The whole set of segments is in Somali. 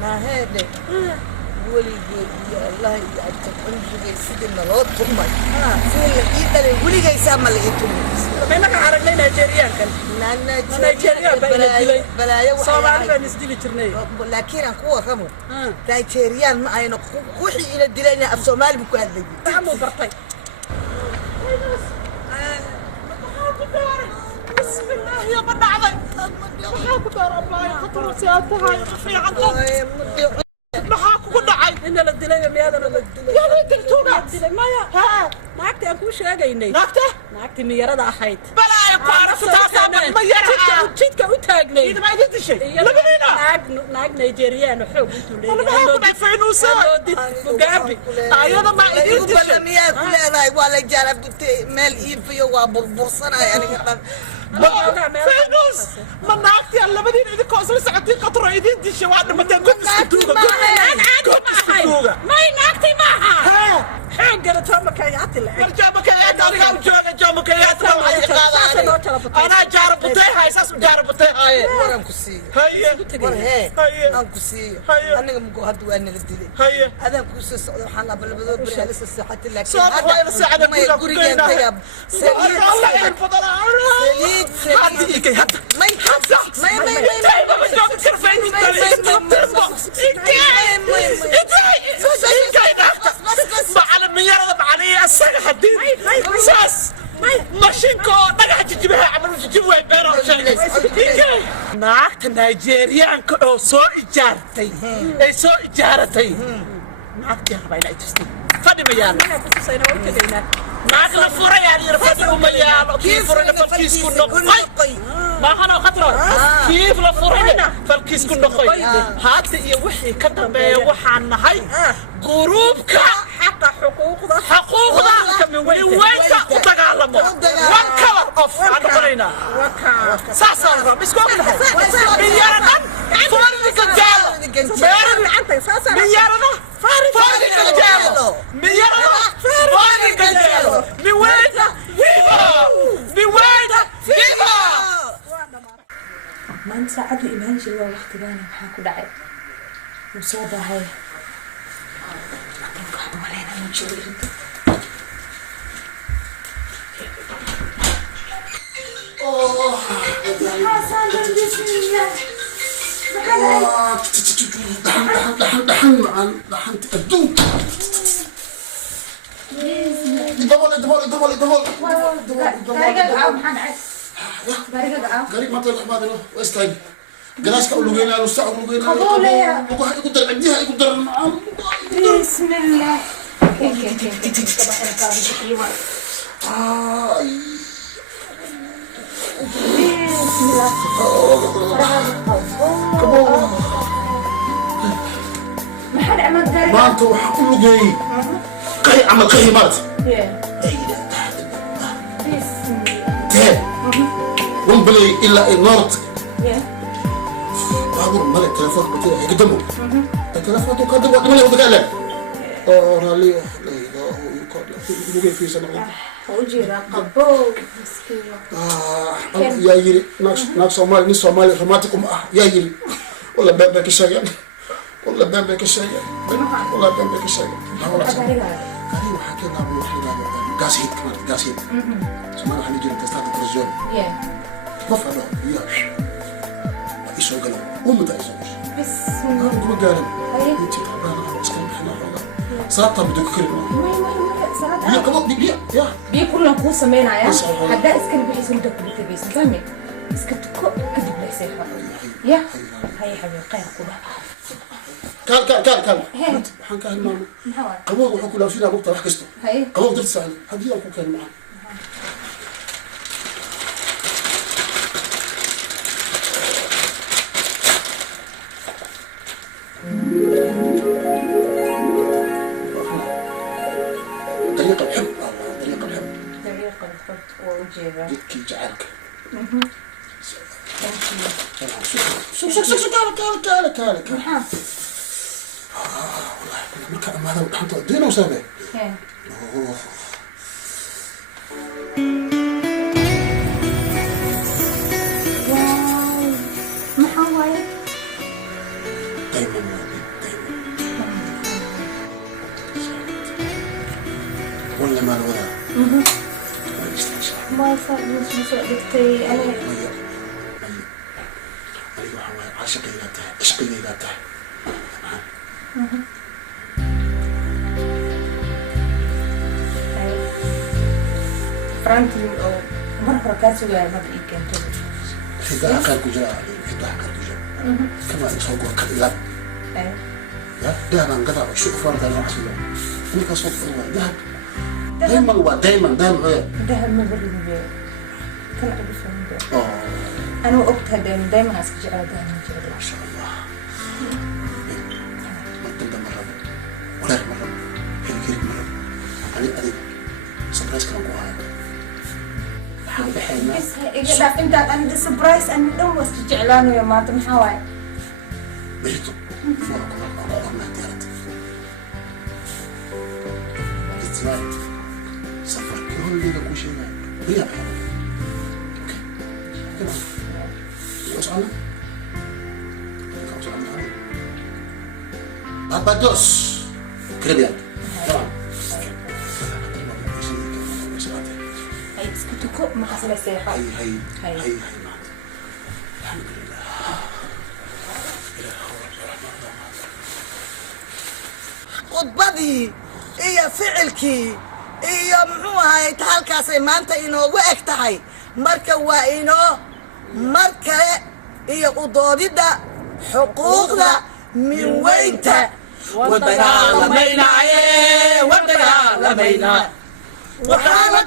ما هذا ولي يا الله أنت عمري سيدنا لا تمي سيدنا إيدا ولي جاي سامع اللي تمي ما نعرف لنا نيجيريان كان نيجيريان بلا صومالي بنسدي ترني لكن أقوى كمو نيجيريان ما أنا وحي إلى الدلنا في صومالي بكون عمو برطي بسم الله يا من عظيم محاكو دار الله خطر سيادتها يا رفيع الله محاكو دعي إن للدليل ميادنا للدليل يا ولد التونا الدليل ما يا ها ناقتي أكو شاقيني ناقتي ميرada ahayd بلا يا بارس تاسع ميرada jidka u taagnay إذا ما يدري شيء naag Nigerian xoog intuu leeyahay أنا ما فينوسا Mugabe أيضا ما يدري شيء مياه كلها ولا جرب مال إيفيا وبرصنا يعني فينوس ما ناقتي alla badin idin koosla socotay qatro idin dishay waana ma taan gud isku ما naagtay maaha حاجة جامكيات جامكيات أنا جامكيات أنا جاربتي هاي ساس جاربتي هاي ورم كسي هاي هاي أنا كسي أنا مقعد وأنا قديلي هاي أنا كسي حنا بالبدو بريالس الصحة لك صار هاي الساعة ما يقولي أنت يا سليم الله يحفظنا سليم ما يحفظ ميارة بعليه السنة حدين ساس ماشينكو نجح تجيبها عملوا تجيبوا بيرو شيء ناقت نيجيريان كأو سو إجارتي سو إجارتي ناقت يا ربي لا تستي فدي ميال ناقت لفورة يعني رفضوا ميال كيف فرنا فالكيس كنا قي ما أنا خطرة كيف لفورة فالكيس كنا قي هات يوحي كتب وحنا هاي جروبك حقوقنا من وين وتقالموا وكر اوف انا قلنا ساسا بس كوكل ميارنا فارق الجال ميارنا فارق الجال ميارنا فارق الجال من وين فيفا من وين فيفا ما انت ساعد لي إيمان شيء وقت بانا محاكو دعي وصوبة هاي قاعدوا علينا من شوي حسن بسم الله دحن تقدم قريب ما طلع ما بينه واستاي جلاس كأولو جينا لو ساعة أولو جينا وكل واحد يقدر عندها يقدر معهم بسم الله ما حد عمل ذلك ما أنت وحقولو جاي قهي عمل قهي مات بسم الله ونبلي إلا النورت بعضهم ملك تلفون بتوعي يقدموا التلفون تقدم وقت ملك وتقلب رالي لا إله إلا الله في سنة وجيرا قبو مسكين يا يري ناس صومالي ناس صومالي رماتكم يا يري ولا بابك الشاي ولا بابك الشاي ولا بابك الشاي كريم وحكينا بوحينا قاس هيت كمان قاس هيت سمعنا حنيجي نتستعد التلفزيون ما فعلوا يا إيش هو قلنا ومتى إيش بسم الله ما قالوا أنت أنا أسكن إحنا والله صارت بدك كلمة يا كمان يا بيكون لكم سمينا يا حدا اسكن بحيث انت بتبيس فهمي اسكت كذب ليس يا هاي حبيبي قير كلها كان حن كان ماما قبول وحكوا لو فينا بكره حكستو قبول درت سهل هدي لو كان معنا طريقة الحب طريقة الحب طريقة الحب وجيبة كي جعلك كالك والله ما كان ما هذا حتى ودينا وسابه دايما ولا ما الوضع ما صار مش دكتي أنا أيوة عاشق اللي قابته عشق اللي قابته فرانتي أو مرة كاسو يا ما بقي كنتو إذا أكل كجرا إذا أكل كجرا كما يسوق كذا يا ده أنا قطع شو فرد أنا أحسن إني كسوق فرد دائما دائما ده ما بدي كان أبي فهمت أنا وقتها دائما أسكت دائما ما شاء الله ما تبدأ مرة ولا مرة كل مرة أنا أدي سبرايز كلام قوي بس أنت عند سبرايز أنا دوم استجعلانه يا مات محاوي بيتو فورك الله ما تيرت إزاي سفر كل اللي لك وشيء هي أوكي كده وصلنا Barbados كريبيان تمام هاي سكتوكو ما حصل سيحة هي الحمد لله khudbadii iyo ficilkii iyo muxuu ahayd halkaasay maanta inoogu eg tahay marka waa inoo mar kale iyo u doodidda xuquuqda minweynta waxaan la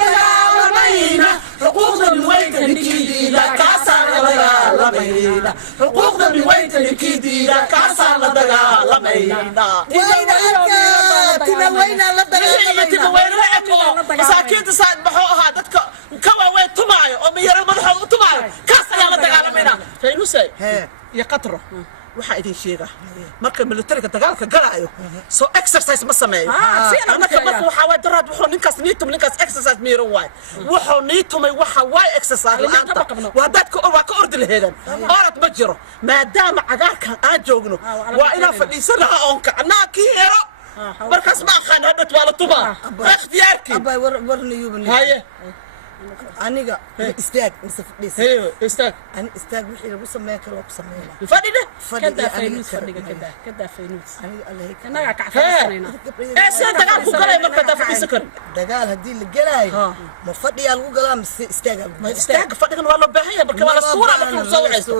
dagaalamaynaa xuquuqda minweynta ninkiidiida kaasaan la dagaalamaynaa xuquuqda minweynta ninkiidiida kaasaan la dagaalamaynaa masaakiinta saad maxuu ahaa dadka ka waaweyn tumaayo oo miyaro madaxooda u tumaayo kaas ayaa la dagaalamaynaa faynusay iyo qatro waxaa idin sheega marka militariga dagaalka galaayo soo exercise ma sameeyo marka waxaa waay daraad wuxuu ninkaas niitum ninkaas exercise miiran waay wuxuu niitumay waxa waay exercise la'aanta waa dadka waa ka ordi laheedan orad ma jiro maadaama cagaarkan aan joogno waa inaan fadhiisanaha oon kacnaa kii hero markaas ma aqaan hadhat waa la tumaa ikhtiyaarkii haye aniga istaag mise fadhiisa istaag ani istaag wixii lagu sameyn karo ku sameeyna fadhida كدا فينوس فديك كدا فينوس aniga allah كنا كعفسنا sida dagaalku galay marka daa fadhiisan karin dagaal hadii la galaayo ma fadhiya lagu galaa mise istaag istaag fadhigan waa loo baahan yahay marka waa la suura marka soo wacayso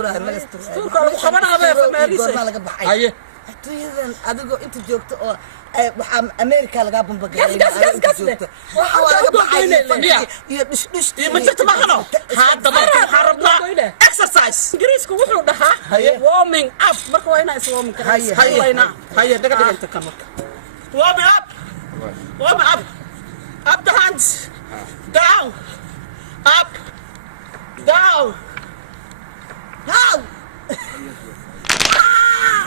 suurka lagu qabanaya Meelisa laga baxay haye adduunyadan adigoo inta joogto oo waxaa America laga bambagaray gas waxa laga baxay iyo dhish iyo ma jirto mahano hadda marka waxaan rabnaa exercise ingiriisku wuxuu dhahaa warming up marka waa inaa is warming karayna haye daga dhiganta kan marka warm up up the hands down up down how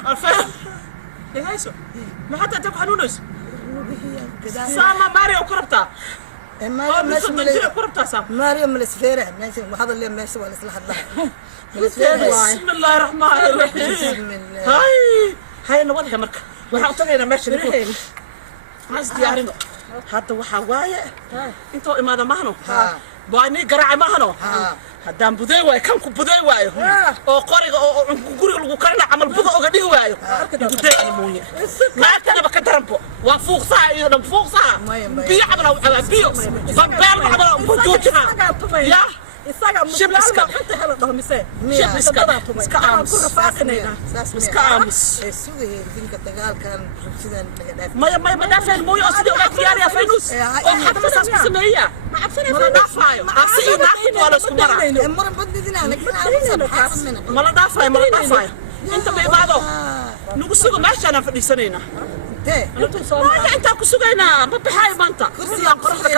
الفهم لهايسو ما حتى تبقى نونس ساما ماريو كربتا ماريو من السفيرة وهذا اللي ماشي ولا سلاح الله بسم الله الرحمن الرحيم هاي نوضح مركا waxaan tagaynaa meesha ninku mas diyaarino hadda waxaa waaye intoo imaada mahno waa nii garaaca mahno haddaan budee waayo kan ku budee waayo oo qoriga oo guriga lagu karina camal buda oga dhihi waayo budee ana mooye naagtanaba ka daranbo waa fuuqsaha iyo dhan fuuqsaha biyo cabala cabaa biyo bambeel cabala bujuujina ya isaga inta hela dhahmise iska aamus iska aamus ما دافعين مويه أصلي ولا خياري يا فينوس أو حتى مساس بسمية ما دافعين أصلي ناخد ولا سكمرة ما دافعين أنت بيبادو نقصوا ماشي أنا في السنين ما أنت كسوقينا ما بحاي ما أنت كرسي أقرب لك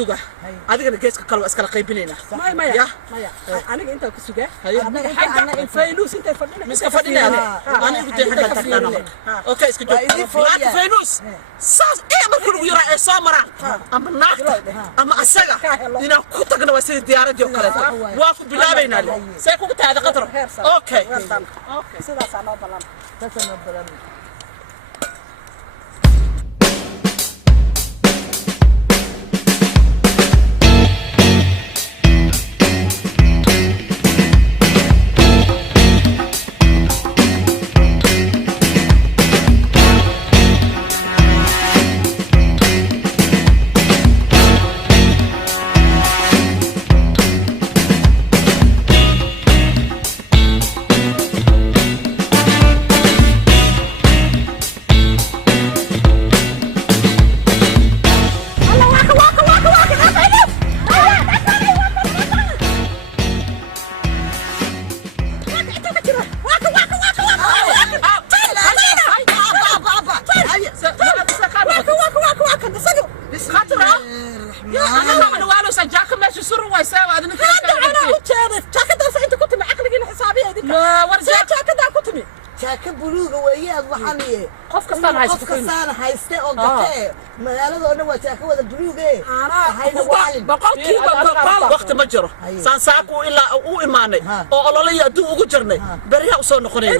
suga adigana geeska kale waa iskala qaybinayna maya aniga inta ku suga anaga faynus inta fadhina miska fadhina anigu dee xagga tagtana okay iska joog faynus saas markuu ugu yaraa ee soo mara ama naagta ama asaga inaan ku tagna waa sida diyaaradii oo kale waa ku bilaabaynaa say kugu taada qadro okay sidaas aan balan قفكستان هايسته او قته magaaladooda waa taaka wada buluuge hayna waalid waqti ma jiro saansaaqu ilaa uu imaanay oo ololaya aduu ugu jirnay bariha u soo noqonay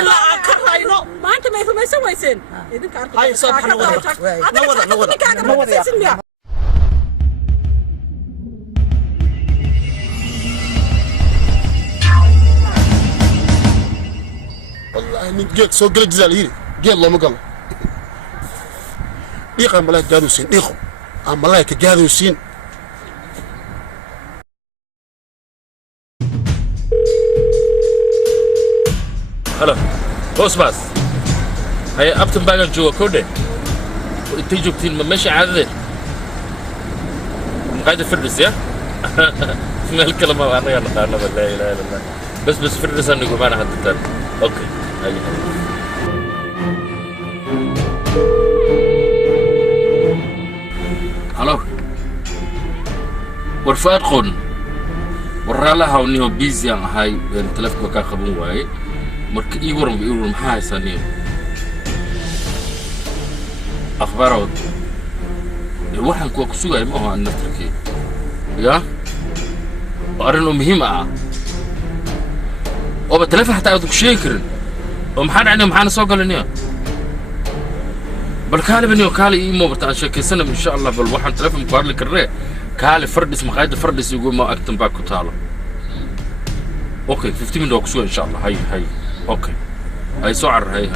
ilaa aan ka hayno maanta may rumaysan wayseen idinka arkay hay soo baxna wada والله من جيت سوق الجزائر جيت الله مقل ديقا ملاك جادوسين ديقو ملاك جادوسين هلا بوس باس هي ابتن باقا جوا كودي انت جبتين ماشي عادي قاعد فردس يا ما الكلمه انا يلا لا اله الا الله بس فردس انا نقول انا حددت اوكي هاي هلو ورفاد خون ورالها ونيو بيزي هاي تلفك كان خبون واي مرك يورم بيقولوا محاي سانيو اخبارات الواحد كو كسوغاي ما هو النتركي يا وارنو مهمه oo telefoon xataa aad ku sheegi karin oo maxaan dhacnay maxaan soo galanay bal kaalibniyo kaali ii moobarta aan sheekaysanay insha Allah bal waxaan telefoon ku hadli karnaa kaali fardis maqaayad fardis ugu ma agtan baa ku taalo okay 15 minutes ku soo insha Allah hay okay ay soo car hay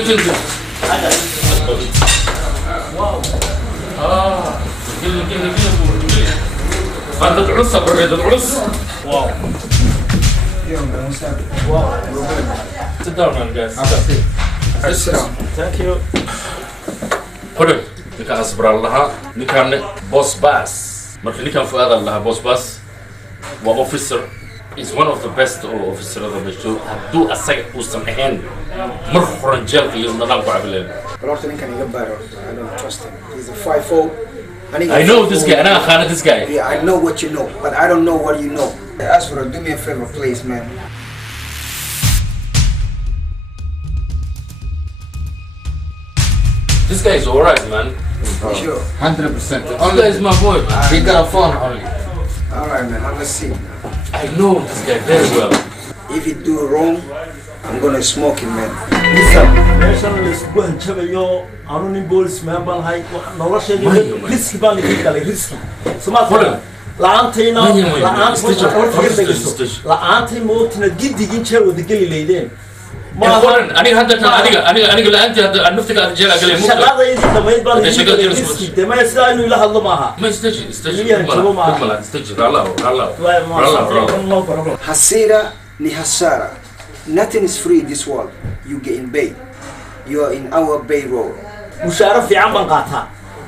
انت واو كل فانت تعص بريد العص واو sit down man guys thank you قرب نكا أصبر الله نكا boss bass مركي نكا فؤاد الله boss bass وofficer is one of the best officer of the show هدو أساق وصم أهين مرخورا جلق يوم نظام قعبلين I don't trust him. He's a 5'4". I know this guy. أنا خانة this guy. Yeah, I know what you know, but I don't know what you know. Ask for do me a favor, please, man. This guy is alright, man. Sure. 100%. This guy is my boy, man. He got a phone only. Alright, man. Have a seat. I know this guy very well. If you do wrong, I'm gonna smoke him, man. Listen, meeshan la isku hanjabayo anu nin policeman baan hay nolosheedu riski baan idin galay riski Soomaaliya la'aantayna la'aantay mootna gidigin jeer wada geli leedeen Qoran aniga hadda aniga la'aantii hadda naftiga aad jeer galay muddo shaqadaydi damayd baan idin riski dama sida inuu ila hadlo maaha ma stage Allah Hasira ni hasara. Nothing is free in this world. You getting paid. You are in our payroll. mushaara fiican baan qaataa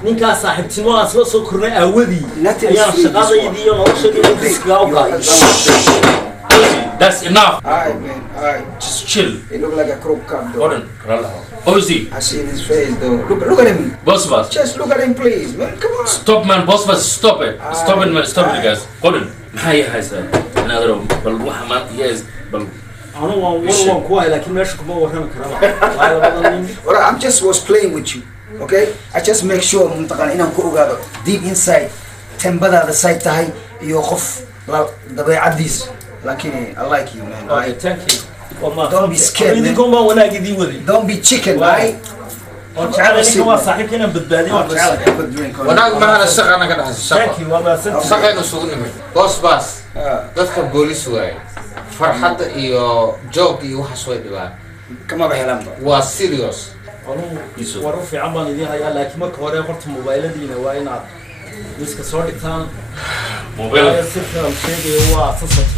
ninka saaxiibtimo aan soo kornay aawadi ayaan shaqadaydi iyo nolosheedu riskiga u qaaday That's enough. Alright, man. Alright. Just chill. He look like a crook cop, though. Qoran Ozzy I see his face, though. Look at him. boss boss Just look at him, please, man. Come on. stop man boss boss stop it stop it man stop it guys Qoran maxay haysaa another bal waxa ma yes bal anu waan ku hay laakiin meesha kuma warrami karaan Well, I'm just was playing with you, okay? I just make sure muntaqan inaan ku ogaado deep inside tembadaada say tahay iyo qof dabeecadiis laakiin I like you, man. okay thank you Don't be scared, man. idinkum baan wanaagidii waday Don't be chicken, right? waan jecelahay ninka waa saaxiibka inaan badbaadiyo waan jecelahay Have a drink on wanaag mahana shaqana ka dhaxaysa thank you waa mahadsantahay shaqaynu sugu nimid boss bass dadka booliis waaye farxadda iyo joog iyo waxaas way dhibaan kama bahelanba. waa serious warar fiican baan idiin hayaa laakiin marka hore horta mobayladiina waa inaad miska soo dhigtaan mobile si fiican sheegayo waa sensitive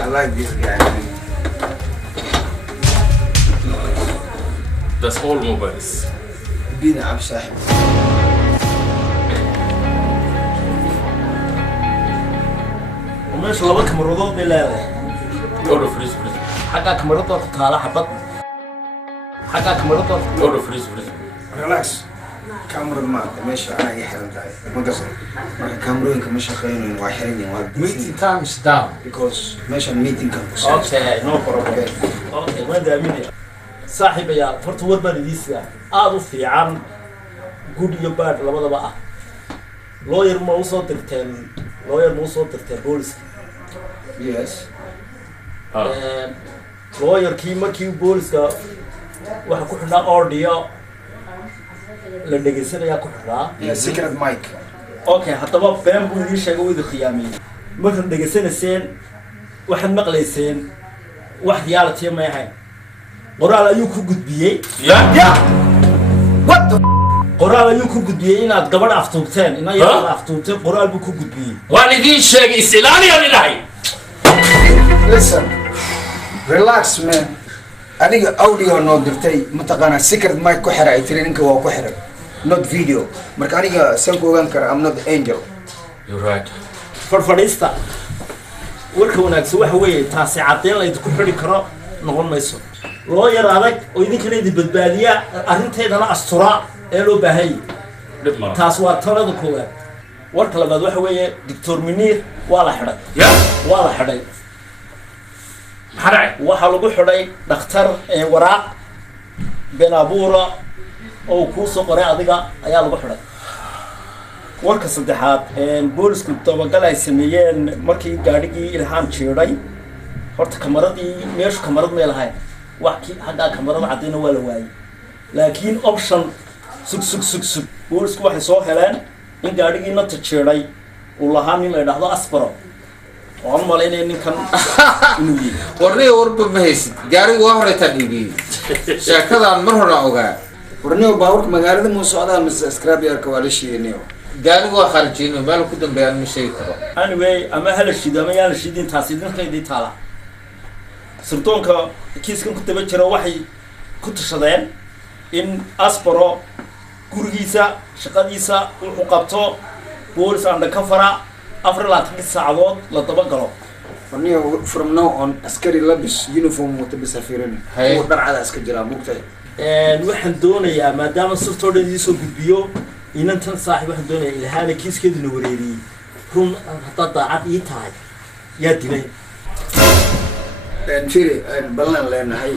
I like this guy, man. that's all mobiles Bina ab sahib. meesha laba kamaradood bay leedahay order freeze xagga kamaradood taala xabad xagga kamaradood order freeze Relax. Camera ma meesha ana ay xiran tahay. Magasan. Marka kamerooyinka ma shaqeynayaan waa xiran yihiin waa meeting time is down because meesha meeting kan ku okay no problem okay waan daaminaya saaxiib ayaa horta war baan idiisa aad u fiican good iyo bad labadaba ah lawyer ma usoo dirteen booliska Yes. lawyerkii markii booliska waxa ku xidhnaa audio la dhegaysanayaa ku xidhnaa Yeah, secret mic. okay haddaba been buu idiin sheegay wuu idin khiyaamiyey markaad dhegaysanayseen waxaad maqlayseen wax reality ma ahayn qoraal ayuu ku gudbiyey What the qoraal ayuu ku gudbiyey inaad gabadh aftuubteen inaad aftuubteen qoraal buu ku gudbiyey waan idiin sheegay isilaaliyan ilahay Listen. Relax, man. Aniga audio no dirtay mataqana secret mic ku xiray traininka waa ku xiray. Not video. Marka aniga san ku ogaan kara I'm not the angel. you're right farfadhiista warka wanaagsan waxa weeye taasi caddeyn la idinku xidhi karo noqon mayso loo yar adag oo idinkana idin badbaadiya arrinteedana astura ee loo baahan yahay taas waa talada koowaad warka labaad waxa weeye doctor Munir waa la xidhay waa la xidhay waxaa lagu xidhay dhakhtar waraaq been abuura oo kuu soo qoray adiga ayaa lagu xidhay warka saddexaad boolisku dabagal ay sameeyeen markii gaadhigii ilhaan jiiday horta kamaradii meeshu kamarad meel ahayn wax kii xaggaa kamarada cadayna waa la waayey laakiin option sug boolisku waxay soo heleen in gaadhigii nata jiiday uu lahaa nin la yidhaahdo asbaro waan malaynaya ninkan inuu yihi warniga warba ma haysid gaariga waa horeytaa dhiibiyey sheekadaan mar hore ogaa Warniyo baaburka magaalada muu socdaa mise scrapyarka waa la shiidaniyo. gaariga waa kharijiyey meel ku dambeeyaan ma sheegi karo anyway ama hala shido ama yaa la shidin taasi idinkaydii taala sirdoonka kiiskan ku daba jira waxay ku tashadeen in asbaro gurigiisa shaqadiisa wuxuu qabto boolis undercover 24 saacadood la daba galo Warniyo from now on askari labis uniform wata bisafirin. Hey. Oo dharcada iska jira mugtay. waxaan doonayaa maadaama sirtooda idin soo gudbiyo inantan saaxiib waxaan doonayaa ilhaana kiiskeeduna wareeriyey run haddaad daacad ii tahay yaa dilay Firi ballan leenahay.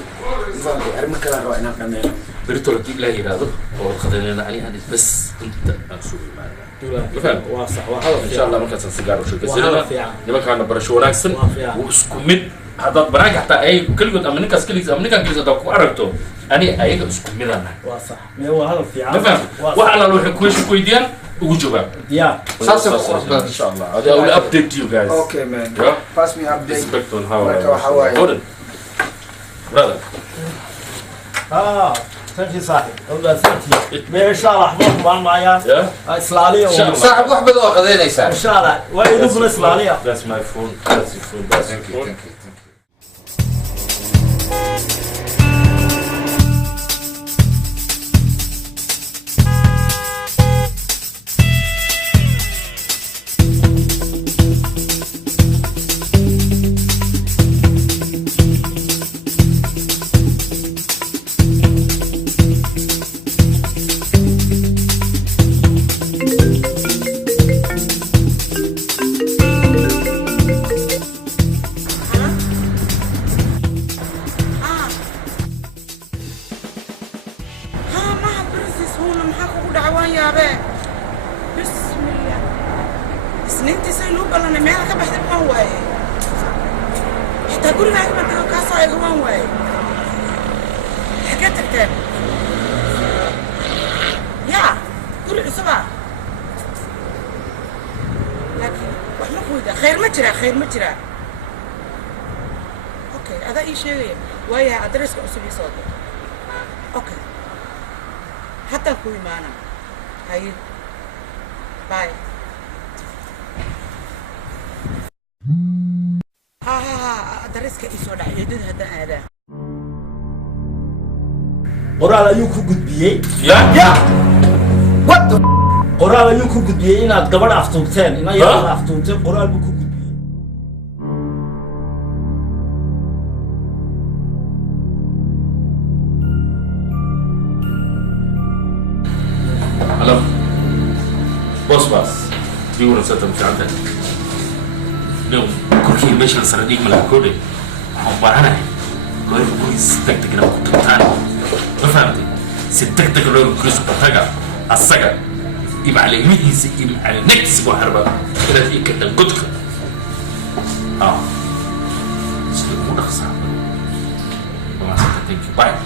Nidaamka arrimo kala raba inaan dhameeyo. بريتو لك لا يرادو وخذنا علي أنا بس أنت أنسوي معنا فهم واصح إن شاء الله ما كان سيجار وشو كسرنا لما كان برشوا راكسن وسكمل هذا براك حتى أي كل قد أمريكا سكليز أمريكا كليز هذا كوارتو أنا أيك سكمل أنا واصح هو هذا في عام فهم وعلى لو حكوش كويديان وجوبا يا إن شاء الله I will update you guys. Okay, man. Yeah. Pass me update. Respect on how are you? Hold it. Brother. ثانك يو صاحبي والله ثانك يو ان شاء الله احضركم معايا Yeah. اسلاليه صاحب واحد بدو قضينا ان شاء الله وين نبغى اسلاليه That's my phone. That's your phone. That's your phone. خير ما جرى اوكي هذا اي شيء ويا ادرس عصبي صوت اوكي حتى كوي معنا هاي باي ها ادرسك اي سو دحيدد هذا qoraal ayuu ku gudbiyey Yeah. What the? qoraal ayuu ku gudbiyey inaad gabadh aftuubteen ina yar aftuubteen qoraal buu ku gudbiyey Hello. Boss. Do you want to set them down there? No. Cookie mission saradi malakode. Ambarana. Lawyer police tactic na kutantan. Ma fahamtay? Si tactic lawyer police kutaga. Asaga. Iba علميhiisa iba علنكتس buu harba. Inaad ii ka godka. Sidii ugu dhaqsaa. Thank you. Bye.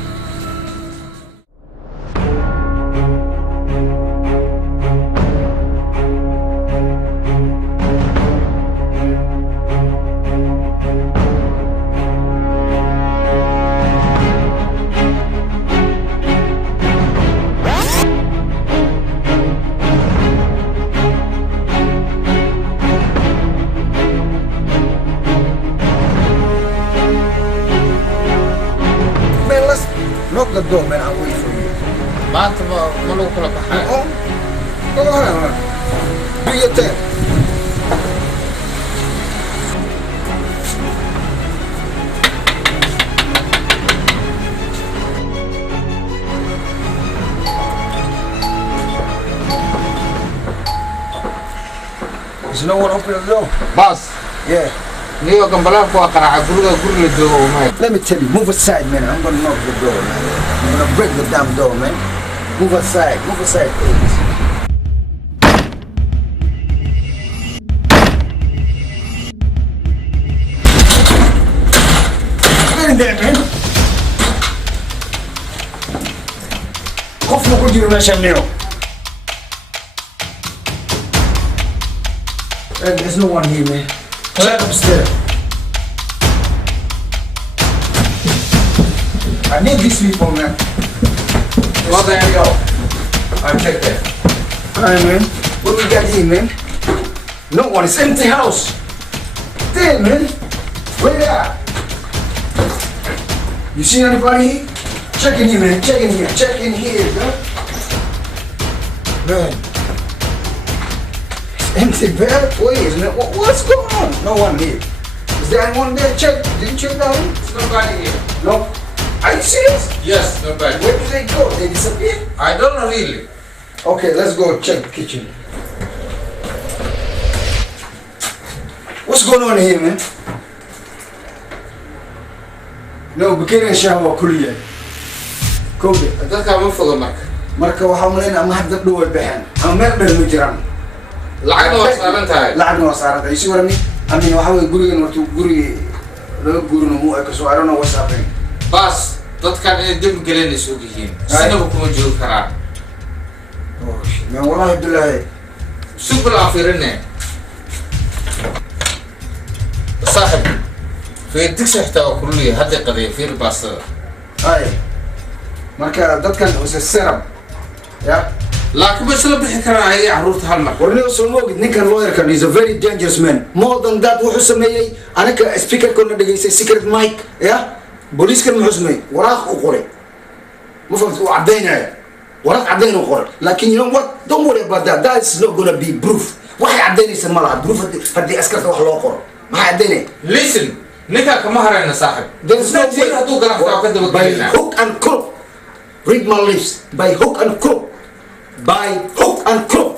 Knock the door, man. I'll wait for you. ما أنت ما لو كنا بحال Oh, go ahead, man. Do your thing. There's no one open the door. باص Yeah. نيو قنبلان كوا قرع قرر الجو وما Let me tell you, move aside, man. I'm gonna knock the door, man. I'm gonna break the damn door, man. Move aside, please. Get in there, man. Qofna ku jiro meeshan niyo. And there's no one here, man. Check upstairs. I need these people, man. Well, there you go. I'll check that. Alright, man. What we got here, man? No one. It's empty house. Damn, man. Where they at? You see anybody here? Check in here, man. Check in here. Check in here, man. Man. It's empty bed? Wait, isn't it? What's going on? No one here. Is there anyone there? Check. Did you check that one? There's nobody here. No. Are you serious? Yes, nobody. Where did they go? They disappeared? I don't know really. Okay, let's go check the kitchen. What's going on here, man? No, بكير إن شاء الله كلية. كوبي dadka ma foga marka marka waxaa umaleynaa ama hadda dhow way baxeen ama meel dheer ma jiraan lacagna waa saaran tahay lacagna waa saaran tahay isi warami amina waxaa weye gurigan horta gurigi laga guurino mu eka soo arano wasaaqeen baas dadkan inay dembi galeen is og yihiin sinaba kuma joogi karaan men wallahi bilahi subal aan fiirine saaxib fiir digsi xitaa waa kululaya hadday qadaya fiir baastada ay marka dadkan hose serab ya laakiin ma isla bixi karaan ayay carruurta hal mar warniga soo moogid ninkan lawyerkan is a very dangerous man more than that wuxuu sameeyey anaga speakerkona dhegaystay secret mic ya booliiskan muxuu sameeyey waraaq u qoray ma fahamtid uu caddaynaya waraaq caddayn u qoray laakiin you know what don't worry about that that is not gonna be proof waxay caddaynaysa ma laha proof haddii askarta wax loo qoro maxay caddaynaya listen ninkaa kama harayna saaxib there is no way hadduu ganacsadaa ka daba by gelinaa hook and crook read my lips by hook and crook by hook and crook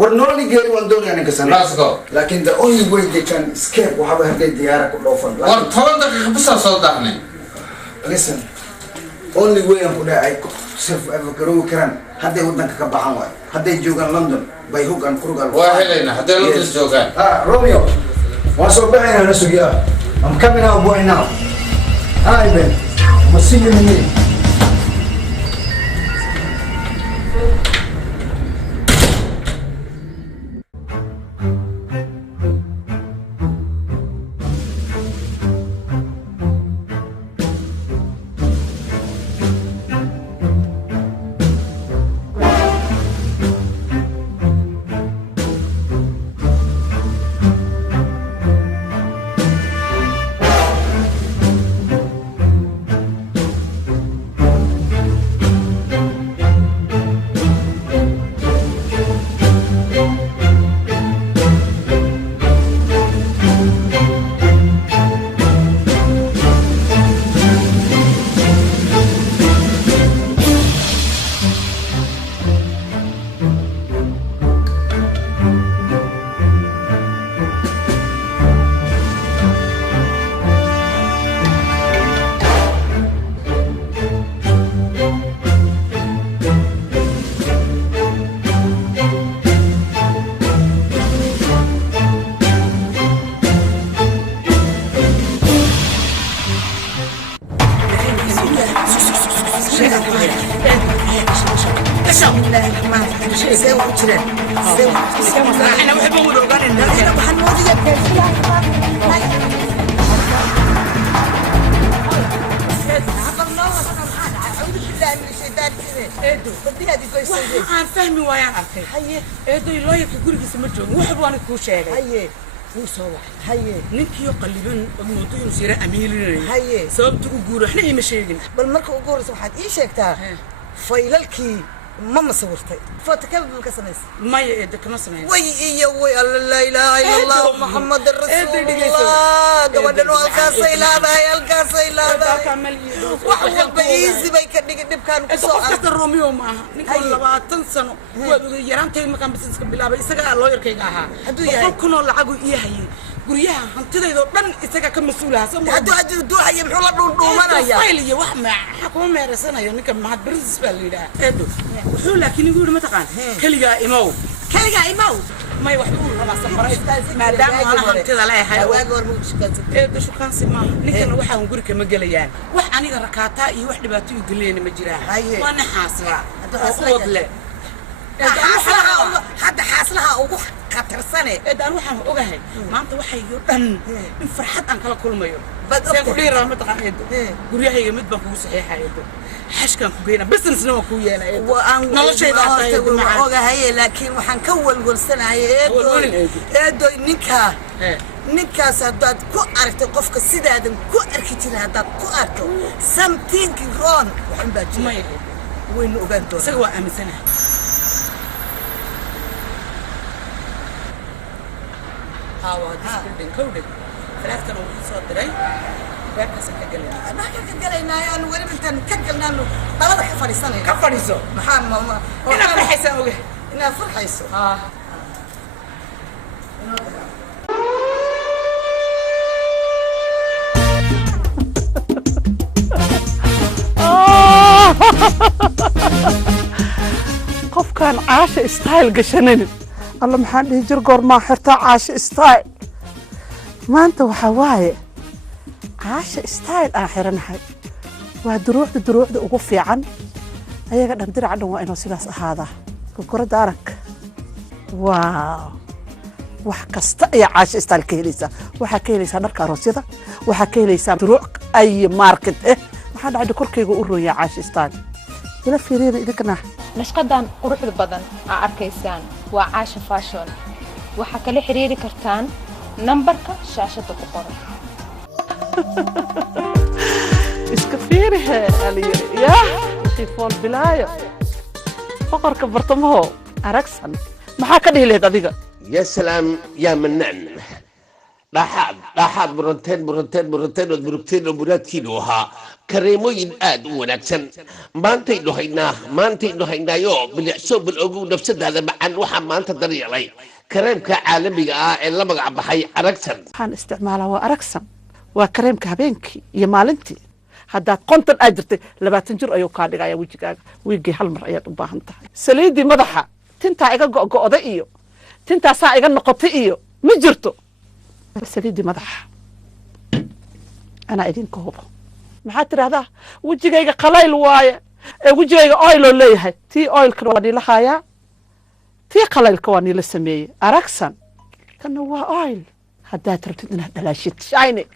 war nololi geeri waan doonaya ninka sana let's go laakiin the only way they can escape waxaba hadday diyaara ku dhoofan war 10 daqiiqo bisaa soo daahnay listen only way aan ku dhahay ay self evacuate karaan hadday wadanka ka baxan waayo hadday joogaan London by hook and crook waa helayna hadday London joogaan Romeo waan soo baxaynaa na sugiyaa I'm coming out boy now hi Ben I'm see you in a minute احنا وحب اقول وقال waxaan fahmi waayaan arkay eedo ilooyinka gurigiisa ma joogo waxba waan kuu sheegay wuu soo waxay ninkii qalliban moodo inuu sira amiilinay sababta u guuro waxna ima sheegin bal marka ugu horeysa waxaad ii sheegtaa faylalkii ماما صورتي فوتوكوبي ما كسميس ما يد كما سميس وي وي لا اله الا الله محمد رسول الله قبل الكاسي لا الكاسي لا وحول بايزي باي كدغ دبكان كسو قفت روميو ما نكون 20 سنه يرانتي ما كان بسنسك بلابا اسغا لو يركيغا ها haduu yahay kunoo lacagu ii hayay guryaha hantidaydo dhan isaga ka masuulaha haduu duuxay muxuu la dhuumanaya fayliyo wax ma xakuma meersanayo ninka mahad baris baa leeyahay wuxuu laakiin igu yiri ma taqaan kaliga imow may wax uu raba safaray maadaama aan hantida leeyahay waaga war mushkilad shukaansi ma ninkan waxa aan guriga ma galayaan wax aniga rakaata iyo wax dhibaato u galeeyna ma jiraan waa naxaasla wadle hadda xaaslaha ugu khatarsanay aan waxaan ogahay maanta waxay iyo dhan in farxad aan kala kulmayo saan ku dhiiraa ma taqaan guryahayga mid baan kugu saxiixayo xashkan ku geena businessna waa ku yeelay waan noloshayda ogahay laakiin waxaan ka walwalsanahay eedo ninkaas haddaad ku aragto qofka sidaadan ku arki jiray haddaad ku arko something wrong waxaan baa jira waynu ogaan doonaa isaga waa aaminsanahay كودك ثلاث كانوا صادرين بس كجلنا ما كجلنا يعني وين بنتن كجلنا له طلبك كفريسان كفريسو محمد انا فرحيسه اوغي انا فرحيسه qofkan caasha style gashanin alla maxaan dhihi jir goormaa xirtaa caasha style maanta waxaa waaye caasha style aan xiranahay waa duruucda ugu fiican ayaga dhan diraca dhan waa inuu sidaas ahaadaa gorgorada arag waaw wax kasta ayaa caasha style ka helaysaa waxaa ka helaysaa dharka aroosyada waxaa ka helaysaa duruuc ay market maxaa dhacda korkayga u roonyaa caasha style ila fiiriyada idinkana nashqadan quruxda badan aa arkaysaan waa caasha fashion waxaa kala xiriiri kartaan nambarka shaashada ku qoran iska fiirihe aliyiri yaa shifool bilaayo boqorka bartamaho aragsan maxaa ka dhihi lahayd adiga يا سلام يا منان لاحظ مرتين وبراتين وها كريموين آد ونكسن ما انت إنه هينا يو بالعصوب بالأجو نفس هذا معن وحا ما انت دري علي كريم كعالمي إلا ما قاعد بحي أركسن حان استعماله وأركسن وكريم كهبينك يا مالنتي هذا قنطن أجرتي لما تنجر أيو كادق يا وجهك ويجي هالمر أيات وباهنتها سليدي مضحة تنتا إيجا قوضة إيو تنتا ساعة إيجا نقطة إيو مجرتو سليدي مضحة أنا إدين كهوبة محاتر هذا وجهك قليل وايا وجهك أويل ولا هاي تي أويل كرواني لخايا تي قليل كواني لسمية أركسن كان هو أويل هذا ترتدنا دلاشيت شايني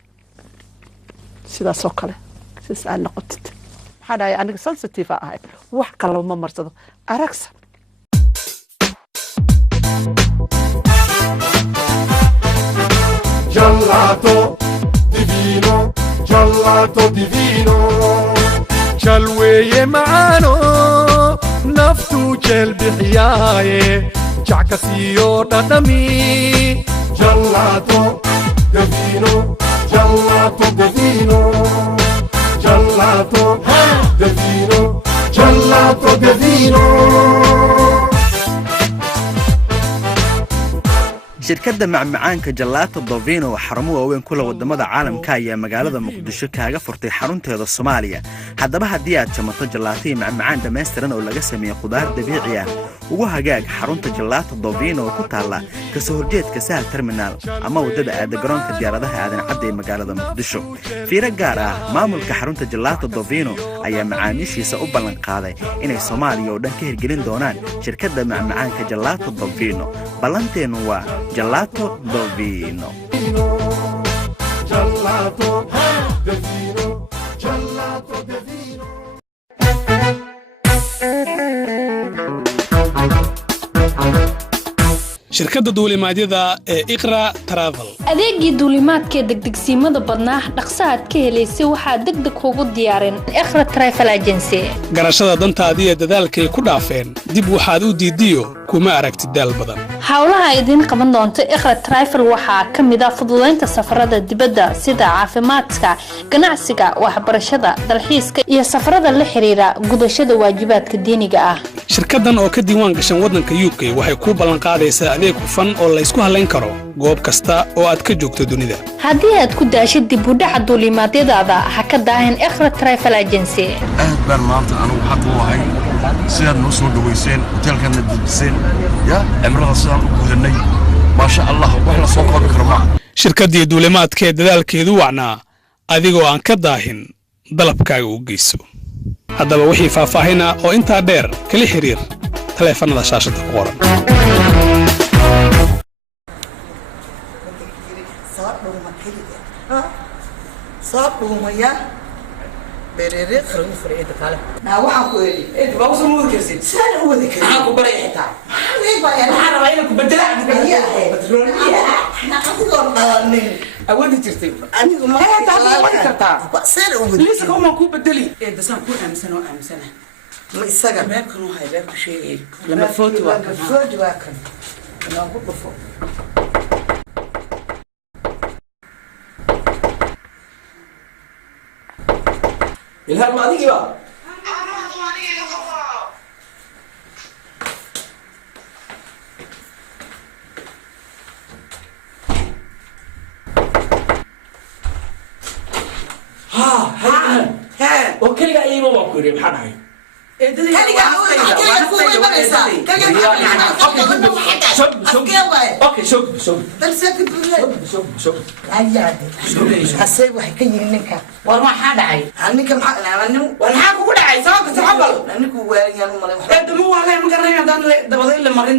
سيدا سوكله سيسأل نقطت هذا يعني سنسيتيفا هاي وحكا لو ما مرصده أركسن Gelato divino شلوي معانو نفتو جل بحياي جعكسيو دمي Gelato divino Gelato divino Gelato divino Gelato divino shirkadda macmacaanka Gelato Divino waa xarumo waaweyn kula wadamada caalamka ayaa magaalada Muqdisho kaaga furtay xarunteeda Soomaaliya haddaba haddii aad jamato gelato iyo macmacaan dhameystiran oo laga sameeyo khudaar dabiici ah ugu hagaag xarunta Gelato Divino oo ku taala kasoo horjeedka Sahal Terminal ama wadada aada garoonka diyaaradaha aadan cadde ee magaalada Muqdisho fiiro gaar ah maamulka xarunta Gelato Divino ayaa macaamiishiisa u ballan qaaday inay Soomaaliya oo dhan ka hirgelin doonaan shirkadda macmacaanka Gelato Divino ballanteenu waa Gelato Divino Gelato Divino Gelato Divino shirkadda duulimaadyada ee Iqra Travel adeegii duulimaadka degdegsiimada badnaa dhaqso aad ka helaysay waxa degdeg ugu diyaarin Iqra Travel Agency garashada dantaadii ee dadaalkay ku dhaafeen dib waxaad u diidiyo kuma aragtid daal badan hawlaha idin qaban doonto Iqra Travel waxa kamid ah fududeynta safarada dibadda sida caafimaadka ganacsiga waxbarashada dalxiiska iyo safarada la xiriira gudashada waajibaadka diiniga ah shirkaddan oo ka diiwaan gashan wadanka UK waxay ku ballan qaadaysaa adeeg hufan oo la isku halayn karo goob kasta oo aad ka joogto dunida haddii aad ku daashid dib u dhaca duulimaadyadaada ha ka daahin Iqra Travel Agency aad baan maanta anigu xaq u lahay sidaad noo soo dhaweyseen hoteelkana dibiseen ya cimrada sidaan u gudanay maasha Allah wax la soo koobi karo ma shirkaddii duulimaadka ee dadaalkeedu wacnaa adigoo aan ka daahin dalabkaaga u geyso haddaba wixii faahfaahina oo intaa dheer kala xiriir taleefanada shaashada ku qoran صابوا بريريق خلونا فريق تعال وحنا كويلي انت بابا سمو ذكرسين سنة هو ذكر معاكم بري حتى ليه بقى انا انا رايكم بدلع احنا قصدنا اول ترتيب انا ما تعال وين كرتا سنة هو ليش كم كوب بدلي انت سان كون امسنه امسنه ما يسقى ما كانوا هاي باب شيء لما فوت واكن فوت واكن انا اقول فوق الهام ما ديجي بقى ها وكل جاي ما بقول محل هاي اوكي شوف بس ساكت شوف حسيت waxay ka yihiin ninka war maxaa dhacay ninka maxaa war maxaa kugu dhacay sababta saxabal ninku waariyan u malay waxba damo wallahi ma garanay hadaan dabada ila marin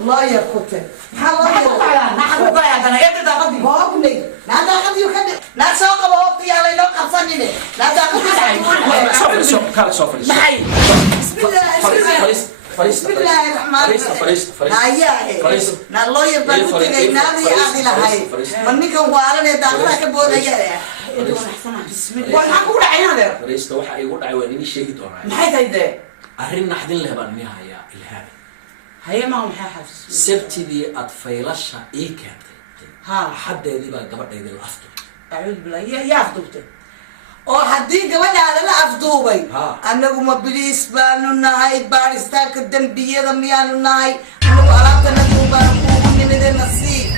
الله يرحمه الله يرحمه لا داخل يكذب لا سوق وقتي على لو قصني لا داخل بسم الله الرحمن الرحيم لا الله يرضى عليك نادي اخي لهي منك وارنا داخلك بودaya بسم الله war maxaa kugu dhacay hada fariista waxa ay ugu dhacay waan inii sheegi doonaa maxay tahay de arrin naxdin leh baan inii hayaa ilhaan haye ma maxay xafis sabtidii aad faylasha ii keentay ha xadeedii baa gabadhaydii la afduubtay acuud billahi ya afduubtay oo haddii gabadhaada la afduubay annagu ma biliis baanu nahay baaristaanka dembiyada miyaanu nahay annagu alaabtana duubaan kuugu nimide nasiib